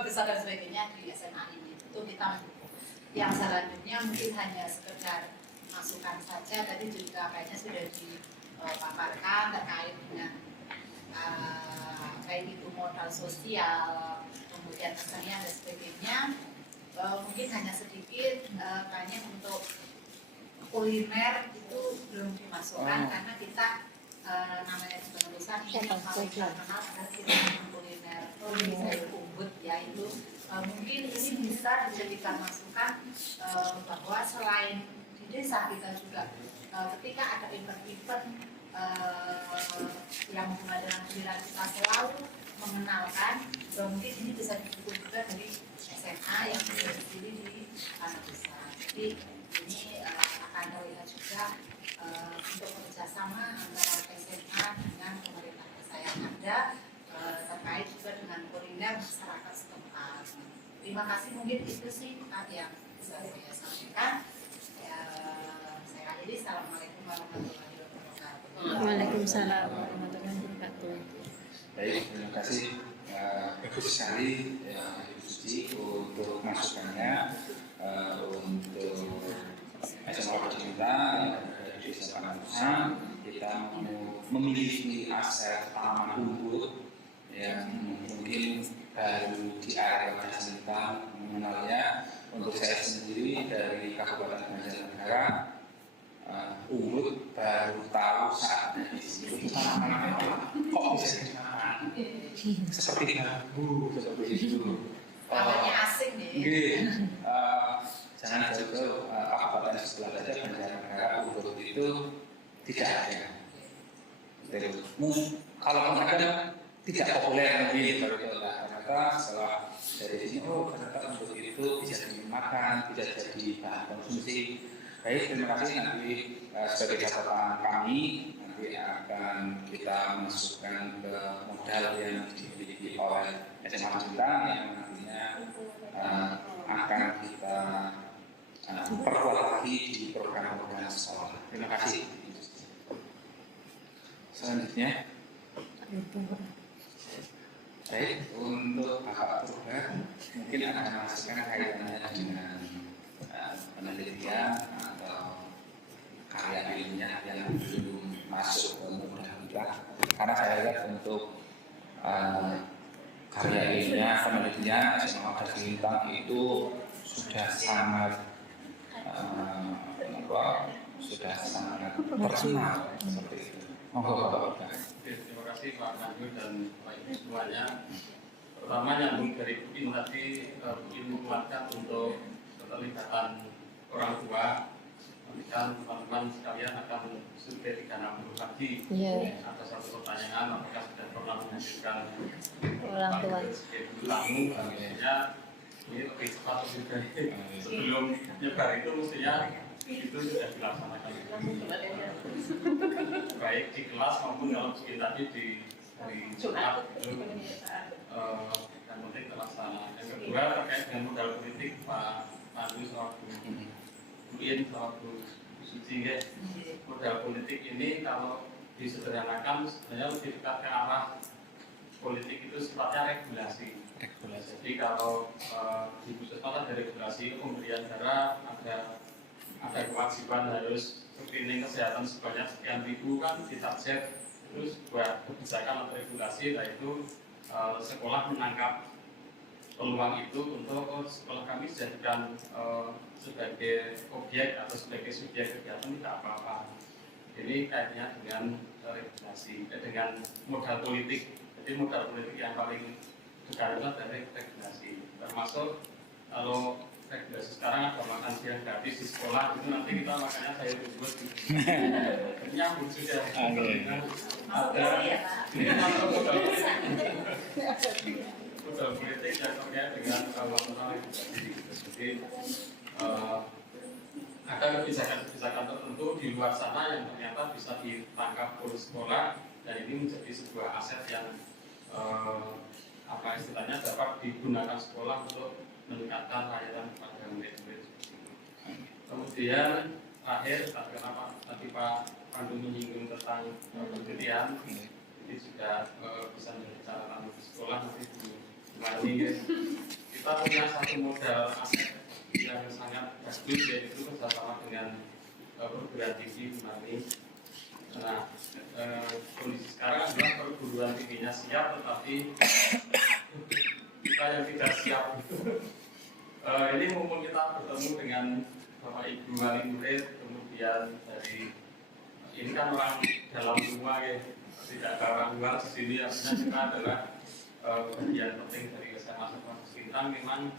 besar dan sebagainya di SMA ini, itu kita mendukung. Yang selanjutnya mungkin hanya sekedar masukan saja, tadi juga kayaknya sudah dipaparkan terkait dengan baik itu modal sosial, kemudian kesenian dan sebagainya. Mungkin hanya sedikit kayaknya untuk kuliner itu belum dimasukkan karena kita namanya penerusan ini yang paling terkenal adalah kuliner sayur umbut ya, itu mungkin ini bisa dijadikan masukan bahwa selain di desa kita juga ketika ada event-event yang hubungan dengan kuliner kita selalu mengenalkan bahwa mungkin ini bisa didukung juga dari SMA yang berdiri di anak desa. Jadi ini akan terlihat juga untuk kerjasama antara SMA dengan pemerintah desa yang ada terkait juga dengan kuliner masyarakat setempat. Terima kasih, mungkin itu sih yang bisa saya sampaikan. Saya akhiri. Assalamualaikum warahmatullahi wabarakatuh. Waalaikumsalam warahmatullahi wabarakatuh. Baik, terima kasih. Bagus sekali ya, Ibu Suci untuk masukannya untuk SMA Kasulitan yang ada di Desa Pangusan. Kita memiliki aset tanaman unggul yang mungkin baru di area Kasulitan mengenalnya. Untuk saya sendiri dari Kabupaten Banjarnegara, unggul baru tahu saat di sini tanaman kok bisa dimakan seperti bambu seperti itu. Namanya asing nih. Jangan jauh-jauh kabupaten sebelah saja Banjarnegara unggul itu tidak ada. Kalau ada tidak populer mungkin baru ternyata setelah dari sini ternyata unggul itu bisa dimakan, tidak jadi bahan konsumsi. Baik, terima kasih. Nanti sebagai catatan kami nanti akan kita masukkan ke modal yang dimiliki oleh SMA Kasulitan yang nantinya akan kita perkuat lagi di program-program sekolah. Terima kasih. Selanjutnya, baik, untuk Bapak Purba mungkin ada masukan kaitannya dengan penelitian atau karya ilmiah yang belum masuk ke modal kita, karena saya lihat untuk karya ilmiah penelitian SMA Dasi Lintang itu sudah sangat sudah sangat terkenal seperti itu. Monggo Bapak. Terima kasih Pak Manju dan Pak Ibu semuanya. Pertama nyambung dari Bu In tadi, Bu In menguatkan untuk keterlibatan orang tua. Nanti kan teman-teman sekalian akan survei 360 pagi. Ada satu pertanyaan, apakah sudah pernah menghadirkan orang tua tamu? Maksudnya ini lebih cepat juga. Sebelum nyebar itu mestinya itu sudah dilaksanakan. Baik di kelas maupun kalau mungkin tadi di hari Jumat itu yang penting terlaksana. Yang kedua terkait dengan modal politik, Pak Pandu sama Bu In sama Bu Suci ya. Modal politik ini kalau disederhanakan sebenarnya lebih dekat ke arah politik itu sifatnya regulasi. Jadi kalau di Puskesmas ada regulasi pemberian darah, ada kewajiban harus screening kesehatan sebanyak sekian ribu kan ditarget, terus buat kebijakan atau regulasi, yaitu sekolah menangkap peluang itu untuk sekolah kami dijadikan sebagai objek atau sebagai subjek kegiatan tidak apa-apa. Ini kaitannya dengan regulasi, dengan modal politik. Jadi modal politik yang paling dekat itu dari regulasi, termasuk kalau regulasi sekarang ada makan siang gratis di sekolah, itu nanti kita makannya saya buat nyambung sudah. Ada ini masuk modal politik yang terkait dengan masalah regulasi. Jadi ada kebijakan-kebijakan tertentu di luar sana yang ternyata bisa ditangkap oleh sekolah, dan ini menjadi sebuah aset yang apa istilahnya dapat digunakan sekolah untuk meningkatkan layanan kepada murid-murid. Kemudian terakhir, kenapa tadi Pak Pandu menyinggung tentang penelitian, ini juga bisa menjadi catatan di sekolah nanti di kita punya satu modal aset yang sangat bagus, yaitu bersama dengan perguruan tinggi Mani. Nah, kondisi sekarang adalah perguruan tingginya siap, tetapi kita yang tidak siap. Ini mumpung kita bertemu dengan Bapak Ibu wali murid, kemudian dari ini kan orang dalam semua ya, tidak ada orang luar di sini. Artinya kita adalah bagian penting dari SMA Dasi Lintang. Memang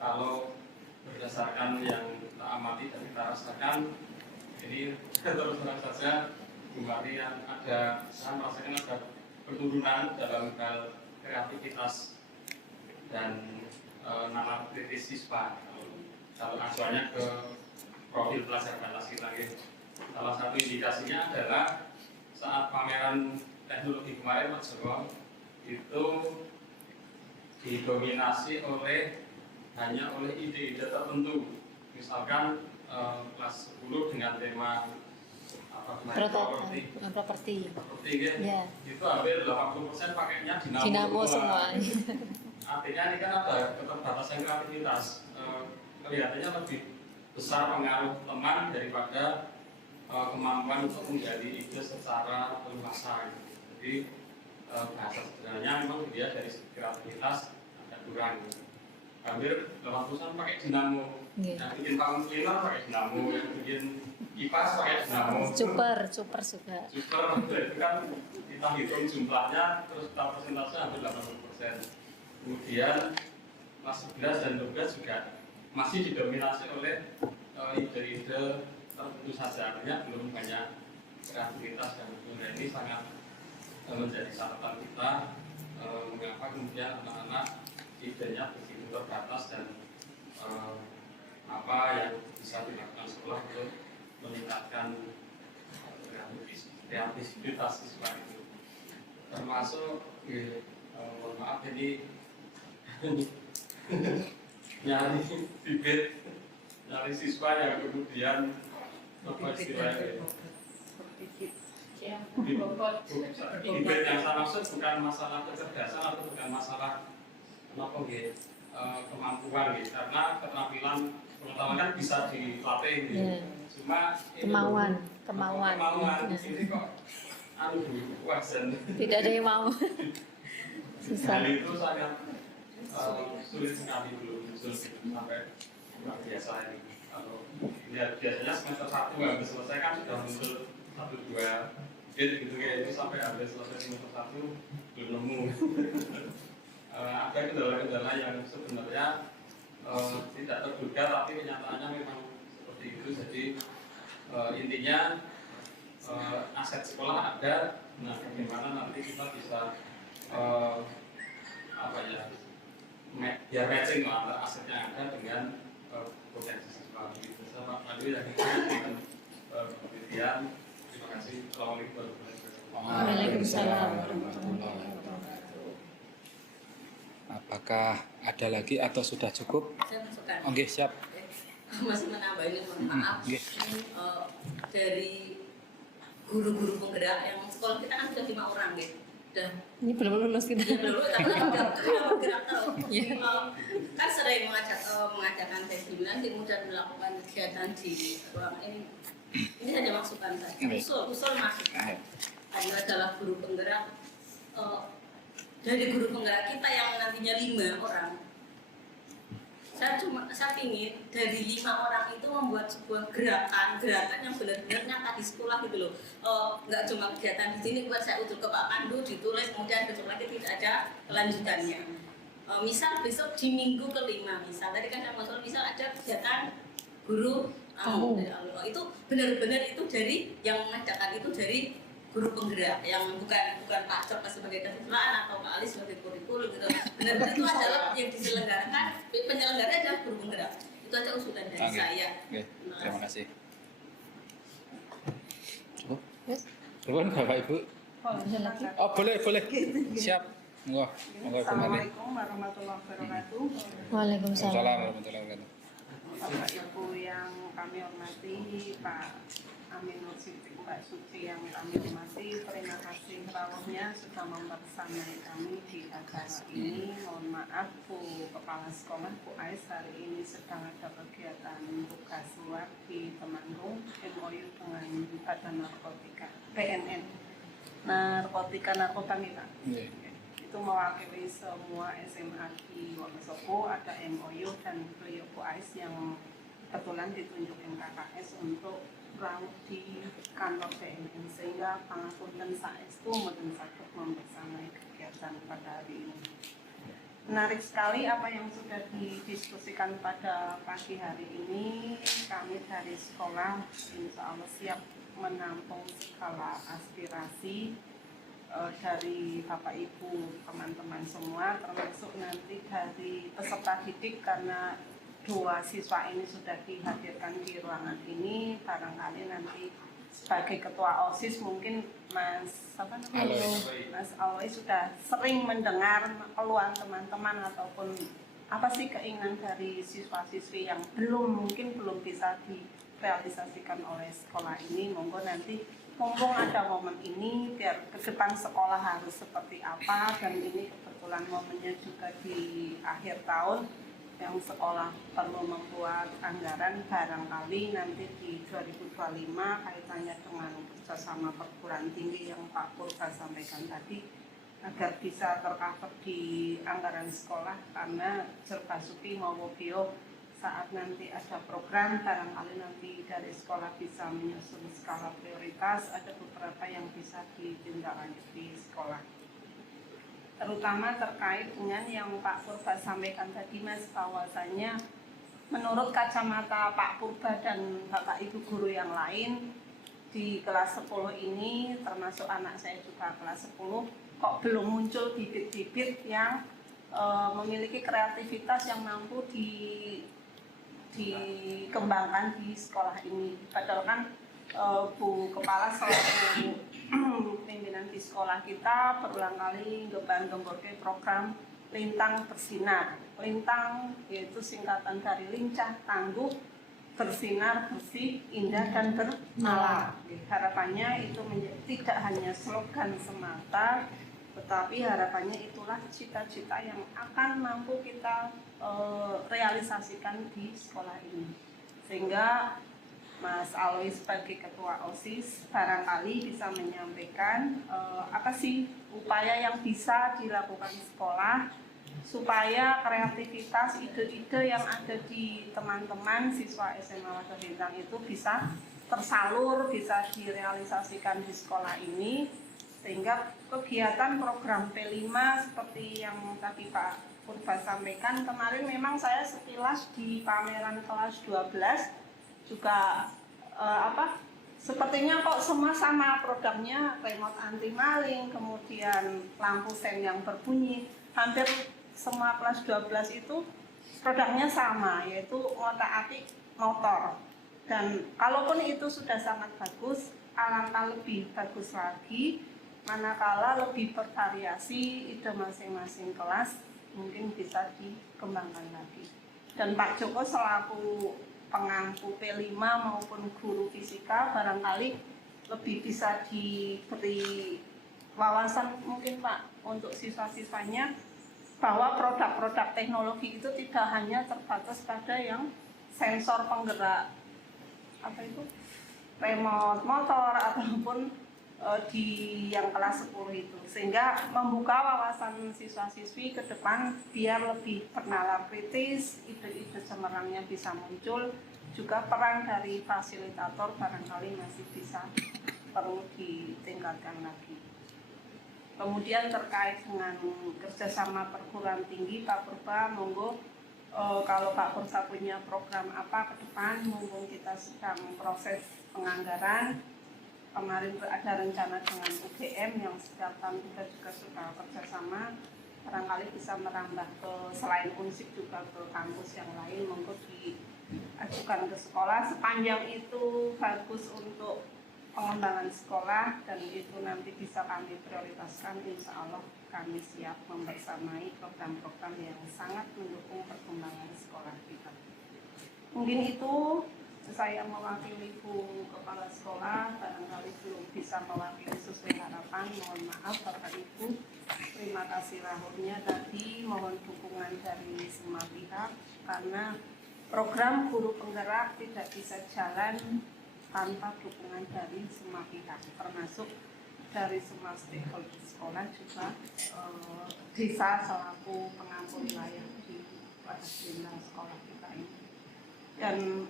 kalau berdasarkan yang kita amati dan kita rasakan, ini terus terang saja kembali yang ada, saya merasakan ada penurunan dalam hal kreativitas dan nama kritis siswa. Kalau acuannya ke profil pelajar Pancasila, salah satu indikasinya adalah saat pameran teknologi kemarin Mas Jawa itu didominasi hanya oleh ide-ide tertentu. Misalkan kelas 10 dengan tema properti kan? Yeah. Itu hampir 80% pakainya dinamo semua. Artinya ini kan ada keterbatasan kreativitas. Kelihatannya lebih besar pengaruh teman daripada kemampuan untuk menggali ide secara leluasa. Jadi bahasa sederhananya memang dia dari kreativitas agak kurang. Hampir 80% pakai dinamo. Yang bikin vacuum cleaner pakai dinamo, yang bikin kipas pakai dinamo. Super juga. Super itu kan kita hitung jumlahnya, terus kita persentase hampir 80%. Kemudian kelas 11 dan 12 juga masih didominasi oleh ide-ide tertentu saja, artinya belum banyak kreativitas, dan ini sangat menjadi catatan kita mengapa kemudian anak-anak idenya begitu terbatas, dan apa yang bisa dilakukan sekolah untuk meningkatkan kreativitas siswa itu, termasuk mohon maaf ini nyari bibit, nyari siswa yang kemudian apa istilahnya bibit yang saya maksud bukan masalah kecerdasan atau bukan masalah kemampuan, karena keterampilan pengetahuan kan bisa dilatih gitu. Cuma ini kemauan. ini kok puasan. Tidak ada yang mau. Susah. Hal itu sangat sulit sekali belum muncul gitu, sampai luar biasa ini. Kalau lihat biasanya semester 1 habis selesai kan sudah muncul 1-2 gitu kayak ini, sampai habis selesai semester 1 belum nemu. Ada kendala-kendala yang sebenarnya tidak terduga tapi kenyataannya memang seperti itu. Jadi intinya aset sekolah ada, nah bagaimana nanti kita bisa biar matching lah antara aset yang ada dengan potensi siswa gitu. Sama Pak Adi yang dengan penelitian. Terima kasih. Assalamualaikum warahmatullahi wabarakatuh. Waalaikumsalam warahmatullahi wabarakatuh. Apakah ada lagi atau sudah cukup? Saya masukkan. Oke, siap. Masih menambahin, mohon maaf. Dari guru-guru penggerak yang sekolah kita kan sudah 5 orang deh. Ini belum lulus kita. Belum, tapi udah bergerak terus. Kan sering mengajarkan seminar, kemudian melakukan kegiatan di ruang ini. Ini hanya masukan saja. Usul masukan. Ini adalah guru penggerak. Dari guru penggerak kita yang nantinya 5 orang. Saya ingin dari 5 orang itu membuat sebuah gerakan yang benar-benar nyata di sekolah gitu loh. Nggak cuma kegiatan di sini, buat saya utul ke Pak Pandu, ditulis, kemudian besok lagi tidak ada kelanjutannya. Misal besok di minggu ke-5, misal tadi kan saya maksud, misal ada kegiatan guru itu benar-benar itu dari yang mengadakan itu dari guru penggerak yang bukan Pak Cok sebagai keseluruhan atau Pak Ali sebagai kurikulum gitu. Benar-benar itu adalah yang diselenggarakan, penyelenggara adalah guru penggerak. Itu aja usulan dari saya. Terima kasih. Belum Bapak Ibu? Oh boleh. Siap. Monggo kembali. Assalamualaikum warahmatullahi wabarakatuh. Waalaikumsalam. Warahmatullahi wabarakatuh. Bapak Ibu yang kami hormati, Pak Aminur Siti, Mbak Suci yang kami hormati, terima kasih rawuhnya sudah membersamai kami di acara ini. Mohon maaf Bu Kepala Sekolah, Bu Ais, hari ini sedang ada kegiatan tugas luar di Temanggung, MOU dengan Badan Narkotika, BNN, Narkoba nih Pak. Itu mewakili semua SMA di Wonosobo, ada MOU dan beliau Bu Ais yang kebetulan ditunjuk MKKS untuk rawuh di kantor BNN, sehingga pangapunten saestu mboten saged membersamai kegiatan pada hari ini. Menarik sekali apa yang sudah didiskusikan pada pagi hari ini. Kami dari sekolah insya Allah siap menampung segala aspirasi dari Bapak Ibu, teman-teman semua, termasuk nanti dari peserta didik, karena 2 siswa ini sudah dihadirkan di ruangan ini. Barangkali nanti sebagai ketua OSIS mungkin Mas Alwi sudah sering mendengar keluhan teman-teman ataupun apa sih keinginan dari siswa-siswi yang belum bisa direalisasikan oleh sekolah ini. Monggo nanti mumpung ada momen ini, biar ke depan sekolah harus seperti apa, dan ini kebetulan momennya juga di akhir tahun yang sekolah perlu membuat anggaran, barangkali nanti di 2025 kaitannya dengan kerjasama perguruan tinggi yang Pak Purba sampaikan tadi, agar bisa tercover di anggaran sekolah, karena Jerbasuki maupun Bio saat nanti ada program, barangkali nanti dari sekolah bisa menyusun skala prioritas, ada beberapa yang bisa ditindaklanjuti sekolah. Terutama terkait dengan yang Pak Purba sampaikan tadi Mas, bahwasanya menurut kacamata Pak Purba dan Bapak Ibu guru yang lain di kelas 10 ini, termasuk anak saya juga kelas 10, kok belum muncul bibit-bibit yang memiliki kreativitas yang mampu dikembangkan di sekolah ini. Padahal kan Bu Kepala selaku pimpinan di sekolah kita berulang kali ngebang-gemborke program Lintang Bersinar. Lintang yaitu singkatan dari lincah, tangguh, bersinar, bersih, indah, dan bernalar. Harapannya itu tidak hanya slogan semata, Tetapi harapannya itulah cita-cita yang akan mampu kita realisasikan di sekolah ini. Sehingga Mas Alois sebagai Ketua OSIS barangkali bisa menyampaikan apa sih upaya yang bisa dilakukan sekolah supaya kreativitas, ide-ide yang ada di teman-teman siswa SMA Wadas Bintang itu bisa tersalur, bisa direalisasikan di sekolah ini, sehingga kegiatan program P5 seperti yang tadi Pak Purba sampaikan kemarin, memang saya sekilas di pameran kelas 12 juga sepertinya kok semua sama produknya, remote anti maling, kemudian lampu sen yang berbunyi, hampir semua kelas 12 itu produknya sama, yaitu otak-atik motor. Dan kalaupun itu sudah sangat bagus, alangkah lebih bagus lagi manakala lebih bervariasi ide masing-masing kelas mungkin bisa dikembangkan lagi. Dan Pak Joko selaku pengangku P5 maupun guru fisika barangkali lebih bisa diberi wawasan mungkin Pak untuk siswa-siswanya, bahwa produk-produk teknologi itu tidak hanya terbatas pada yang sensor penggerak remote motor ataupun di yang kelas 10 itu, sehingga membuka wawasan siswa-siswi ke depan biar lebih bernalar kritis, ide-ide cemerlangnya bisa muncul, juga peran dari fasilitator barangkali masih bisa perlu ditingkatkan lagi. Kemudian terkait dengan kerjasama perguruan tinggi, Pak Purba, monggo kalau Pak Purba punya program apa ke depan, monggo kita sedang proses penganggaran. Kemarin ada rencana dengan UGM yang setiap tahun kita juga sudah kerjasama, barangkali bisa merambah ke selain Unsik juga ke kampus yang lain, monggo diajukan ke sekolah sepanjang itu bagus untuk pengembangan sekolah dan itu nanti bisa kami prioritaskan. Insya Allah kami siap membersamai program-program yang sangat mendukung perkembangan sekolah kita. Mungkin itu saya mewakili Bu Kepala Sekolah, barangkali belum bisa mewakili sesuai harapan, mohon maaf Bapak Ibu. Terima kasih lahirnya tadi, mohon dukungan dari semua pihak, karena program guru penggerak tidak bisa jalan tanpa dukungan dari semua pihak, termasuk dari semua stakeholder sekolah juga desa selaku pengampu wilayah di Wadas Bintang sekolah kita ini. Dan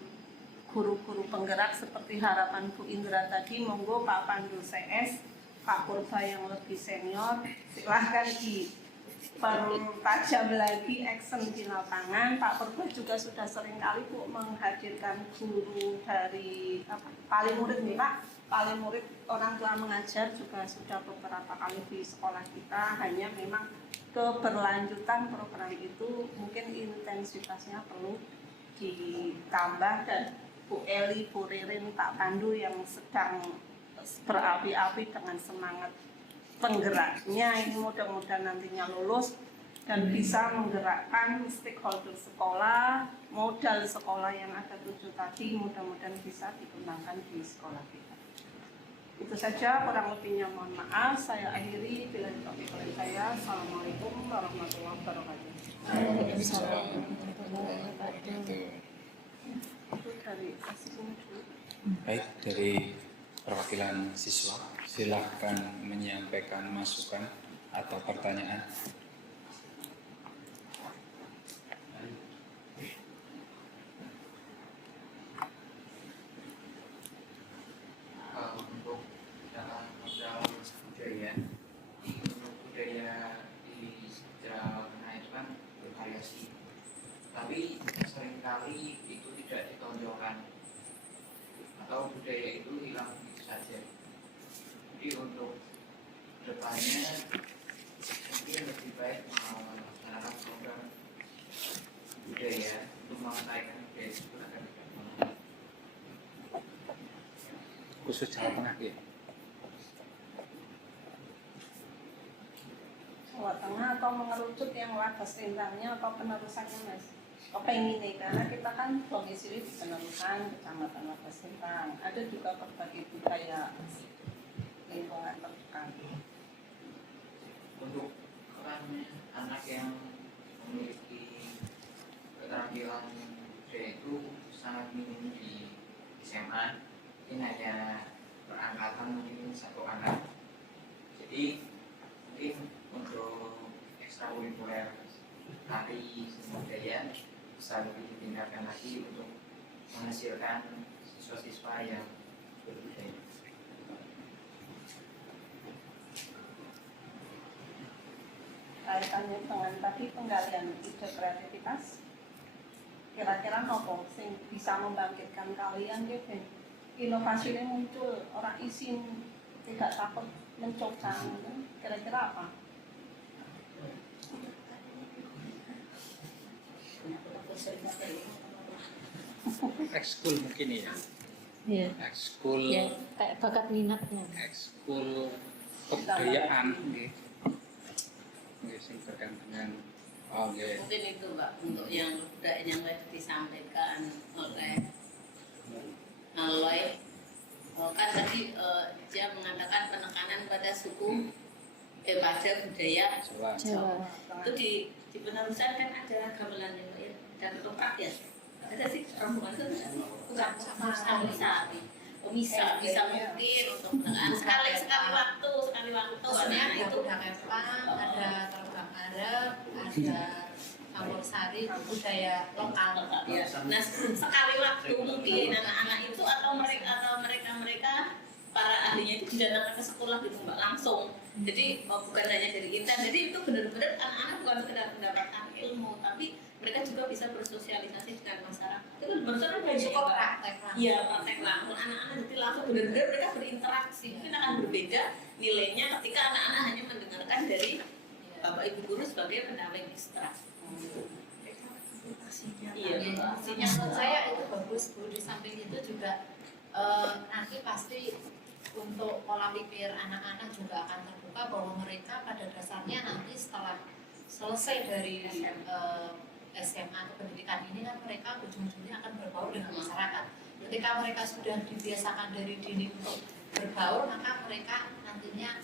guru-guru penggerak seperti harapan Bu Indra tadi, monggo Pak Pandu CS, Pak Purba yang lebih senior, silahkan dipertajam lagi action di lapangan. Pak Purba juga sudah sering kali Bu menghadirkan guru dari paling murid nih Pak, paling murid orang tua mengajar juga sudah beberapa kali di sekolah kita, hanya memang keberlanjutan program itu mungkin intensitasnya perlu ditambah. Dan Bu Eli, Bu Ririn, Pak Pandu yang sedang berapi-api dengan semangat penggeraknya ini, mudah-mudahan nantinya lulus dan bisa menggerakkan stakeholder sekolah, modal sekolah yang ada 7 tadi, mudah-mudahan bisa dikembangkan di sekolah kita. Itu saja, kurang lebihnya mohon maaf. Saya akhiri, bila topik oleh saya. Assalamualaikum warahmatullahi wabarakatuh. Baik, dari perwakilan siswa, silahkan menyampaikan masukan atau pertanyaan. Untuk dalam modal budaya di Jawa Tengah itu kan bervariasi, tapi seringkali itu tidak ditonjolkan atau budaya itu hilang begitu saja. Jadi untuk depannya mungkin lebih baik melaksanakan program budaya untuk melestarikan budaya itu agar tidak hilang. Khusus Jawa Tengah ya? Jawa Tengah atau mengerucut yang Wadas Bintangnya atau penerusannya Mas? Kepengen nih, karena kita kan domisili di penerusan Kecamatan Wadas Bintang. Ada juga berbagai budaya lingkungan terdekat. SMA mungkin hanya perangkatan mungkin 1 anak, jadi mungkin untuk ekstrakurikuler tari budaya bisa lebih ditingkatkan lagi untuk menghasilkan siswa-siswa yang berbudaya. Kaitannya dengan tadi penggalian ide kreativitas, kira-kira nopo sing bisa membangkitkan kalian gitu, inovasinya muncul, orang isin tidak takut mencoba, kira-kira apa? Ekskul mungkin ya. Iya. Ekskul. Ya, kayak bakat minatnya. Ekskul kebudayaan nggih. Nggih sing berkaitan dengan Mungkin itu Mbak, untuk yang disampaikan oleh kan tadi dia mengatakan penekanan pada suku pada budaya Jawa. Itu di penerusan kan ada gamelan yang lain dan ketoprak ya. Ada sih rombongan itu bukan bisa mungkin untuk penekanan sekali waktu Maksudnya itu udah kepang, ada terbang Arab, ada campur sari, itu budaya lokal. Ya. Nah sekali waktu mungkin anak-anak itu atau mereka para ahlinya itu didatangkan ke sekolah gitu Mbak langsung. Jadi bukan hanya dari intan, jadi itu benar-benar anak-anak bukan sekedar mendapatkan ilmu, tapi mereka juga bisa bersosialisasi dengan masyarakat. Itu benar-benar banyak praktek langsung. Iya, praktek langsung. Anak-anak jadi langsung benar-benar mereka berinteraksi. Mungkin akan berbeda nilainya ketika anak-anak hanya mendengarkan dari Bapak Ibu guru sebagai pendamping ekstra. Iya, Menurut saya itu bagus Bu. Di samping itu juga nanti pasti untuk pola pikir anak-anak juga akan terbuka bahwa mereka pada dasarnya nanti setelah selesai dari SMA atau pendidikan ini kan mereka ujung-ujungnya akan berbaur dengan masyarakat. Ketika mereka sudah dibiasakan dari dini untuk berbaur, maka mereka nantinya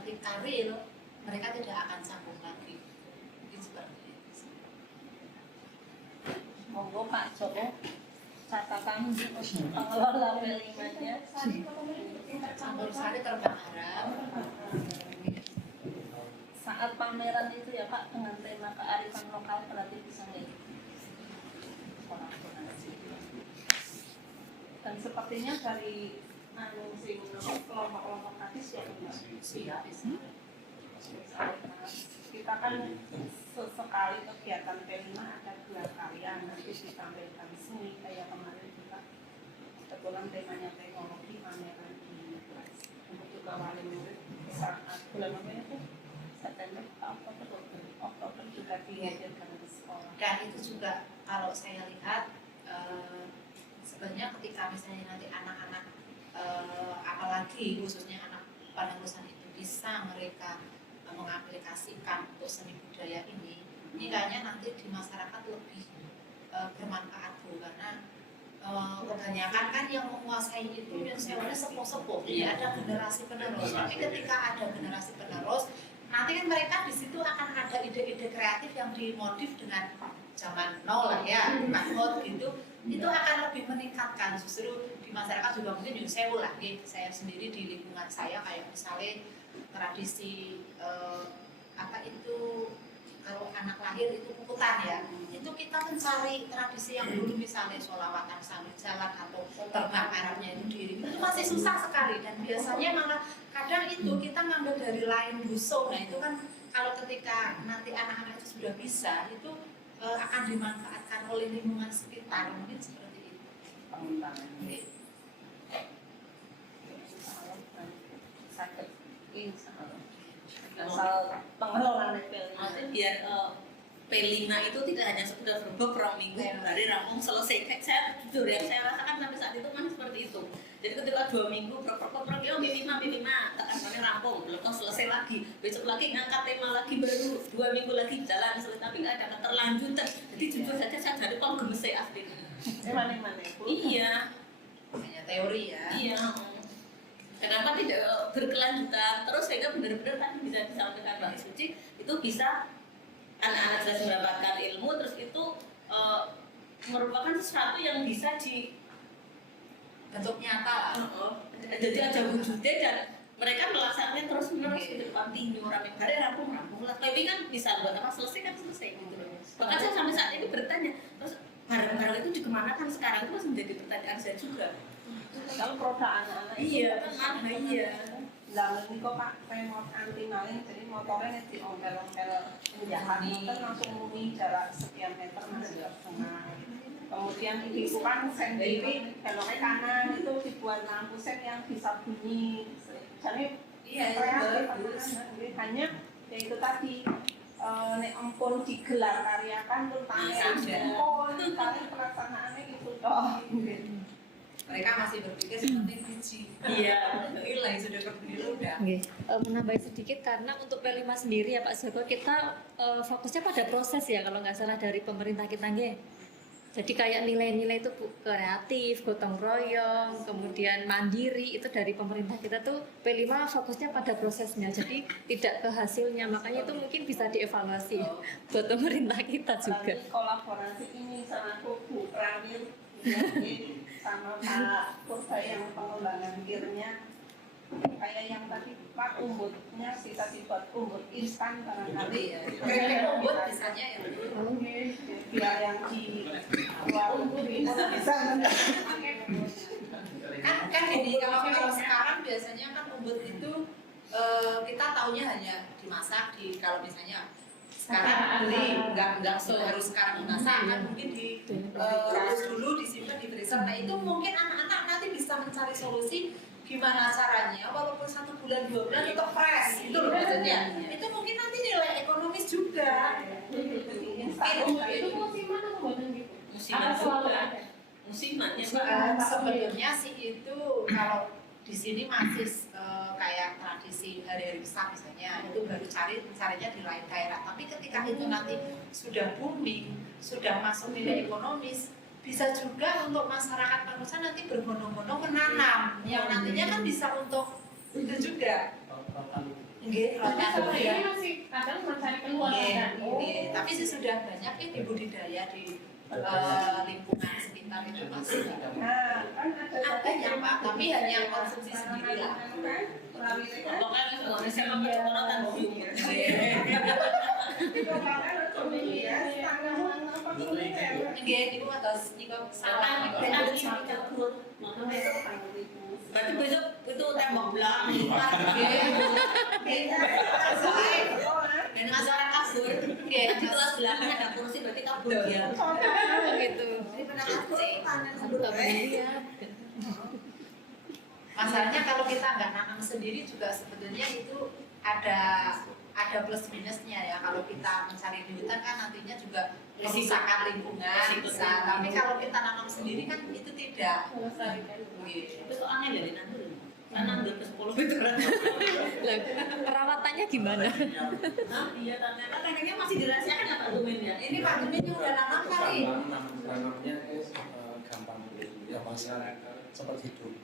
ketika real mereka tidak akan sambung lagi. Mungkin seperti itu. Monggo Pak Joko, catatan pengelola P5-nya. Campur sari terbang Arab. Saat pameran itu ya Pak dengan tema kearifan lokal berarti bisa ngikut. Dan sepertinya dari kelompok-kelompok hadis ya Mbak. Kita kan sesekali kegiatan P5 ada 2 karya nanti ditampilkan seni kayak kemarin juga kebetulan temanya teknologi pameran di untuk juga wali murid saat bulan apa itu September Oktober juga dihadirkan di sekolah. Dan itu juga kalau saya lihat sebenarnya ketika misalnya nanti anak-anak apalagi khususnya anak penerusan itu bisa mereka mengaplikasikan untuk seni budaya ini kayaknya nanti di masyarakat lebih bermanfaat Bu, karena kebanyakan kan yang menguasai itu yang sewanya sepuh-sepuh, jadi ada generasi penerus. Tapi ketika ada generasi penerus, nanti kan mereka di situ akan ada ide-ide kreatif yang dimodif dengan zaman now lah ya, hot gitu. Itu akan lebih meningkatkan justru di masyarakat juga mungkin yang sewu lah. Saya sendiri di lingkungan saya kayak misalnya tradisi apa itu kalau anak lahir itu puputan ya, itu kita mencari tradisi yang dulu misalnya sholawatan sambil jalan atau terbang Arabnya itu diri itu masih susah sekali, dan biasanya malah kadang itu kita ngambil dari lain busuk. Nah itu kan kalau ketika nanti anak-anak itu sudah bisa itu akan dimanfaatkan oleh lingkungan sekitar, mungkin seperti itu. Asal pengelolaan biar P5 itu tidak hanya sekedar verbal per minggu hari rampung selesai. Saya jujur yang saya rasakan sampai saat itu kan seperti itu. Jadi ketika 2 minggu proper P5 tekan rampung, belum selesai lagi. Besok lagi ngangkat tema lagi baru 2 minggu lagi jalan selesai, tapi nggak ada keterlanjutan. Jadi jujur saja saya dari kok gemes asli. Mana Bu? Iya. Hanya teori ya. Iya. Kenapa tidak berkelanjutan terus sehingga benar-benar tadi bisa disampaikan Mbak Suci itu bisa anak-anak sudah mendapatkan ilmu terus itu merupakan sesuatu yang bisa bentuk nyata lah. Jadi ada wujudnya dan mereka melaksanakan terus menerus gitu depan tinju orang yang bareng rampung lah. Tapi kan bisa buat apa selesai kan selesai gitu loh. Bahkan saya sampai saat ini bertanya terus barang-barang itu dikemanakan sekarang itu masih menjadi pertanyaan saya juga. Kalau produk anak-anak Iya kan mana iya. Lah ini kok Pak remote anti maling, jadi motornya diompel-ompel penjahat motor langsung mumi jarak sekian meter masih ke tengah. Kemudian dibuka sen kiri, beloknya kanan itu dibuat lampu sen yang bisa bunyi. Jadi kreatif anak-anak, hanya ya itu tadi nek empun digelar karyakan terus empun kalian pelaksanaannya gitu toh. Mereka masih berpikir seperti biji. Iya. Nilai sudah berdiri udah. Menambahin sedikit karena untuk P5 sendiri ya Pak Joko kita fokusnya pada proses ya kalau nggak salah dari pemerintah kita nggih. Jadi kayak nilai-nilai itu kreatif, gotong royong, kemudian mandiri itu dari pemerintah kita tuh P5 fokusnya pada prosesnya. Jadi tidak ke hasilnya. Makanya itu mungkin bisa dievaluasi buat pemerintah kita juga. Lalu kolaborasi ini sama Bu Ramil sama Pak Purba yang pengembangan gearnya kayak yang tadi Pak umbutnya bisa dibuat umbut instan barangkali ya. Umbut misalnya yang biar yang di umbut bisa kan gini kalau sekarang biasanya kan umbut itu kita taunya hanya dimasak di kalau misalnya sekarang beli nggak harus sekarang dimasak kan mungkin di rebus dulu disimpan di freezer. Nah itu mungkin anak-anak nanti bisa mencari solusi gimana caranya walaupun 1 bulan 2 bulan tetap fresh itu loh maksudnya. Itu mungkin nanti nilai ekonomis juga. Itu musiman atau buatan gitu? Musiman selalu ada? Musiman ya Sebenarnya sih itu kalau di sini masih kayak tradisi hari-hari besar misalnya itu baru carinya di lain daerah. Tapi ketika itu nanti sudah booming, sudah masuk nilai ekonomis, bisa juga untuk masyarakat Panusan nanti berbondong-bondong menanam yang nantinya kan bisa untuk itu juga. Ini masih kadang mencari peluang kan? Tapi sih sudah banyak ini budidaya di lingkungan sekitar itu masih ada yang Pak, tapi hanya konsumsi sendiri lah. Pokoknya kalau saya mau orang kan Nggih, niku atas niku salah. Berarti besok itu tembok belakang. Dan masalah kabur, di kelas belakang ada kursi berarti kabur dia. Gitu. Jadi pernah panen Aku nggak pernah lihat. Masalahnya kalau kita nggak nanam sendiri juga sebetulnya itu ada plus minusnya ya. Kalau kita mencari di hutan kan nantinya juga merusakan lingkungan bisa. Tapi kalau kita nanam sendiri kan itu tidak. Itu soalnya dari nanti. Tanam ke 10 meteran. Perawatannya gimana? Iya, ternyata tanahnya masih dirahasiakan ya Pak Dumin ya. Ini Pak Dumin yang udah nanam kali. Nanamnya gampang, ya masih seperti hidup.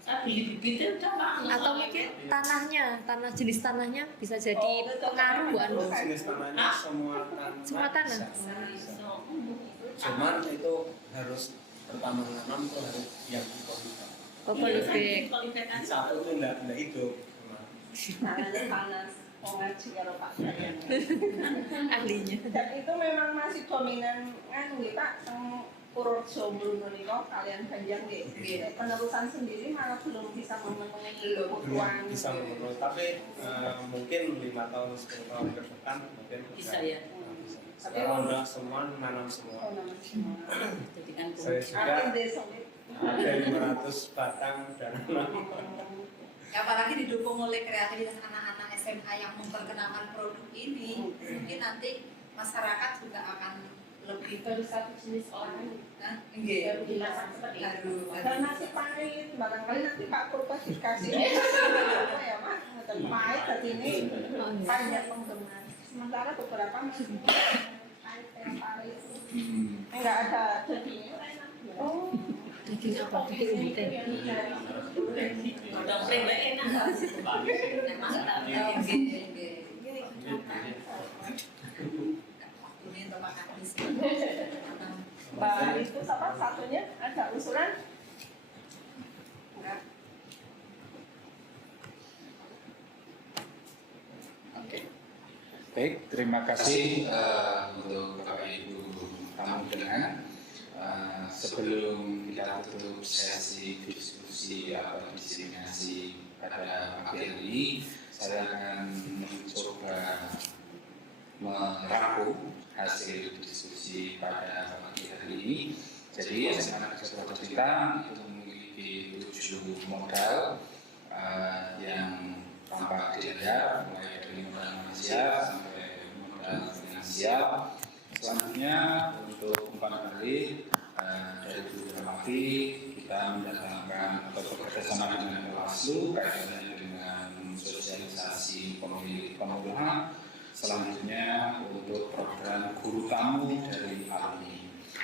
Saya beli bibitnya udah Pak. Atau mungkin jenis tanahnya bisa jadi pengaruh buat Jenis tanahnya semua tanah. Semua tanah. Bisa. Cuman itu harus pertama nanam tuh harus yang dipolikan. Polybag. Satu tuh enggak hidup. tangannya panas ngaji kalau Pak Ahlinya. dan itu memang masih dominan kan Pak Purworejo menika kalian Banjar nggih. Penerusan sendiri malah belum bisa memenuhi kebutuhan. Bisa memenuhi, tapi mungkin 5 tahun 10 tahun ke depan mungkin Bisa ya. Sekarang udah semua nanam semua. Jadikan Saya juga ada 500 batang dan Apalagi didukung oleh kreativitas anak-anak SMA yang memperkenalkan produk ini, mungkin nanti masyarakat juga akan lebih Baru satu jenis olahan. baru dimasak seperti itu. dan nasi pahit barangkali nanti Pak Purba dikasih apa ya Mas pahit tadi ini banyak penggemar sementara beberapa masih pahit enggak ada dagingnya enak. Daging apa? Daging ungkit. Udah pribadi enak. Masak tak ini untuk makan di sini. Mbak itu siapa satunya ada usulan Baik, terima kasih untuk Bapak Ibu tamu undangan. Sebelum kita tutup sesi diskusi atau diseminasi pada pagi hari ini, saya akan mencoba merangkum hasil diskusi pada pagi hari ini. Jadi SMA Negeri Kota Blitar itu memiliki 7 modal yang tampak dilihat, mulai dari modal manusia sampai modal finansial. Selanjutnya untuk umpan balik dari Bupati kita mendatangkan atau bekerjasama dengan Bawaslu kaitannya dengan sosialisasi pemilihan. Selanjutnya untuk program guru tamu dari alumni.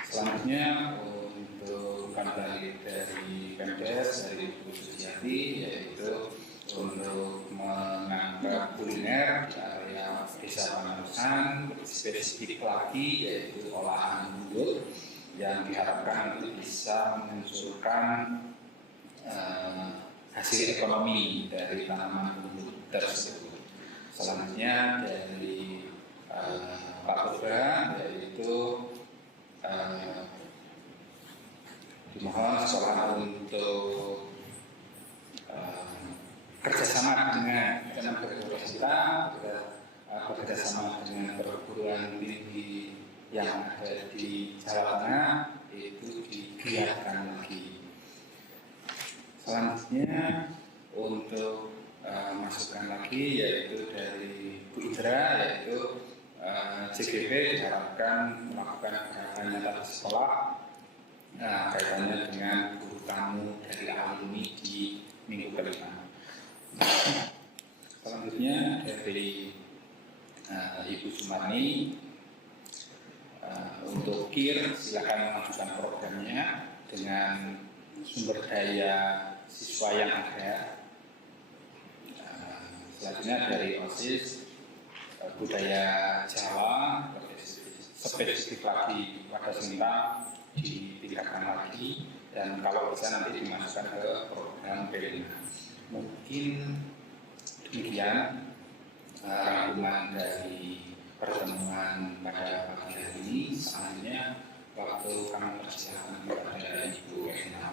Selanjutnya untuk umpan balik dari Pemdes dari Bu Suciati, yaitu untuk menganggap kuliner di area Desa Panarusan spesifik lagi, yaitu olahan bubur yang diharapkan untuk bisa memunculkan hasil ekonomi dari tanaman bubur tersebut. Selanjutnya dari Pak Purba, yaitu dimohon sekolah untuk kerjasama dengan kita bekerjasama dengan perguruan tinggi yang ada di Jawa Tengah itu digiatkan lagi. Selanjutnya untuk masukan lagi yaitu dari Bu Indra, yaitu CGP diharapkan melakukan gerakan nyata di sekolah kaitannya dengan guru tamu dari alumni di minggu kelima. Selanjutnya dari Ibu Sumarni untuk KIR silakan mengajukan programnya dengan sumber daya siswa yang ada. Selanjutnya dari OSIS budaya Jawa spesifik lagi pada Sintang ditingkatkan lagi dan kalau bisa nanti dimasukkan ke program P5. Mungkin demikian rangkuman dari pertemuan pada pagi hari ini. Selanjutnya waktu kami persilakan kepada Ibu Ena.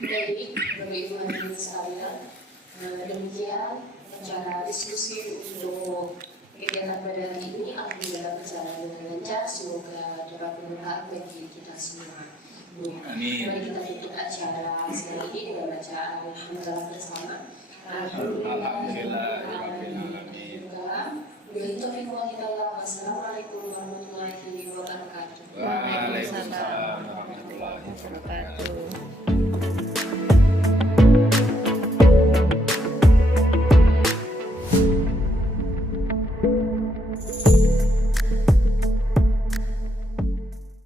Baik, Bapak Ibu hadirin sekalian, demikian acara diskusi untuk kegiatan pada hari ini alhamdulillah berjalan dengan lancar. Semoga dapat bermanfaat bagi kita semua. Mari kita tutup acara sekali ini dengan bacaan mendalam bersama. Assalamualaikum warahmatullahi wabarakatuh. Waalaikumsalam warahmatullahi wabarakatuh.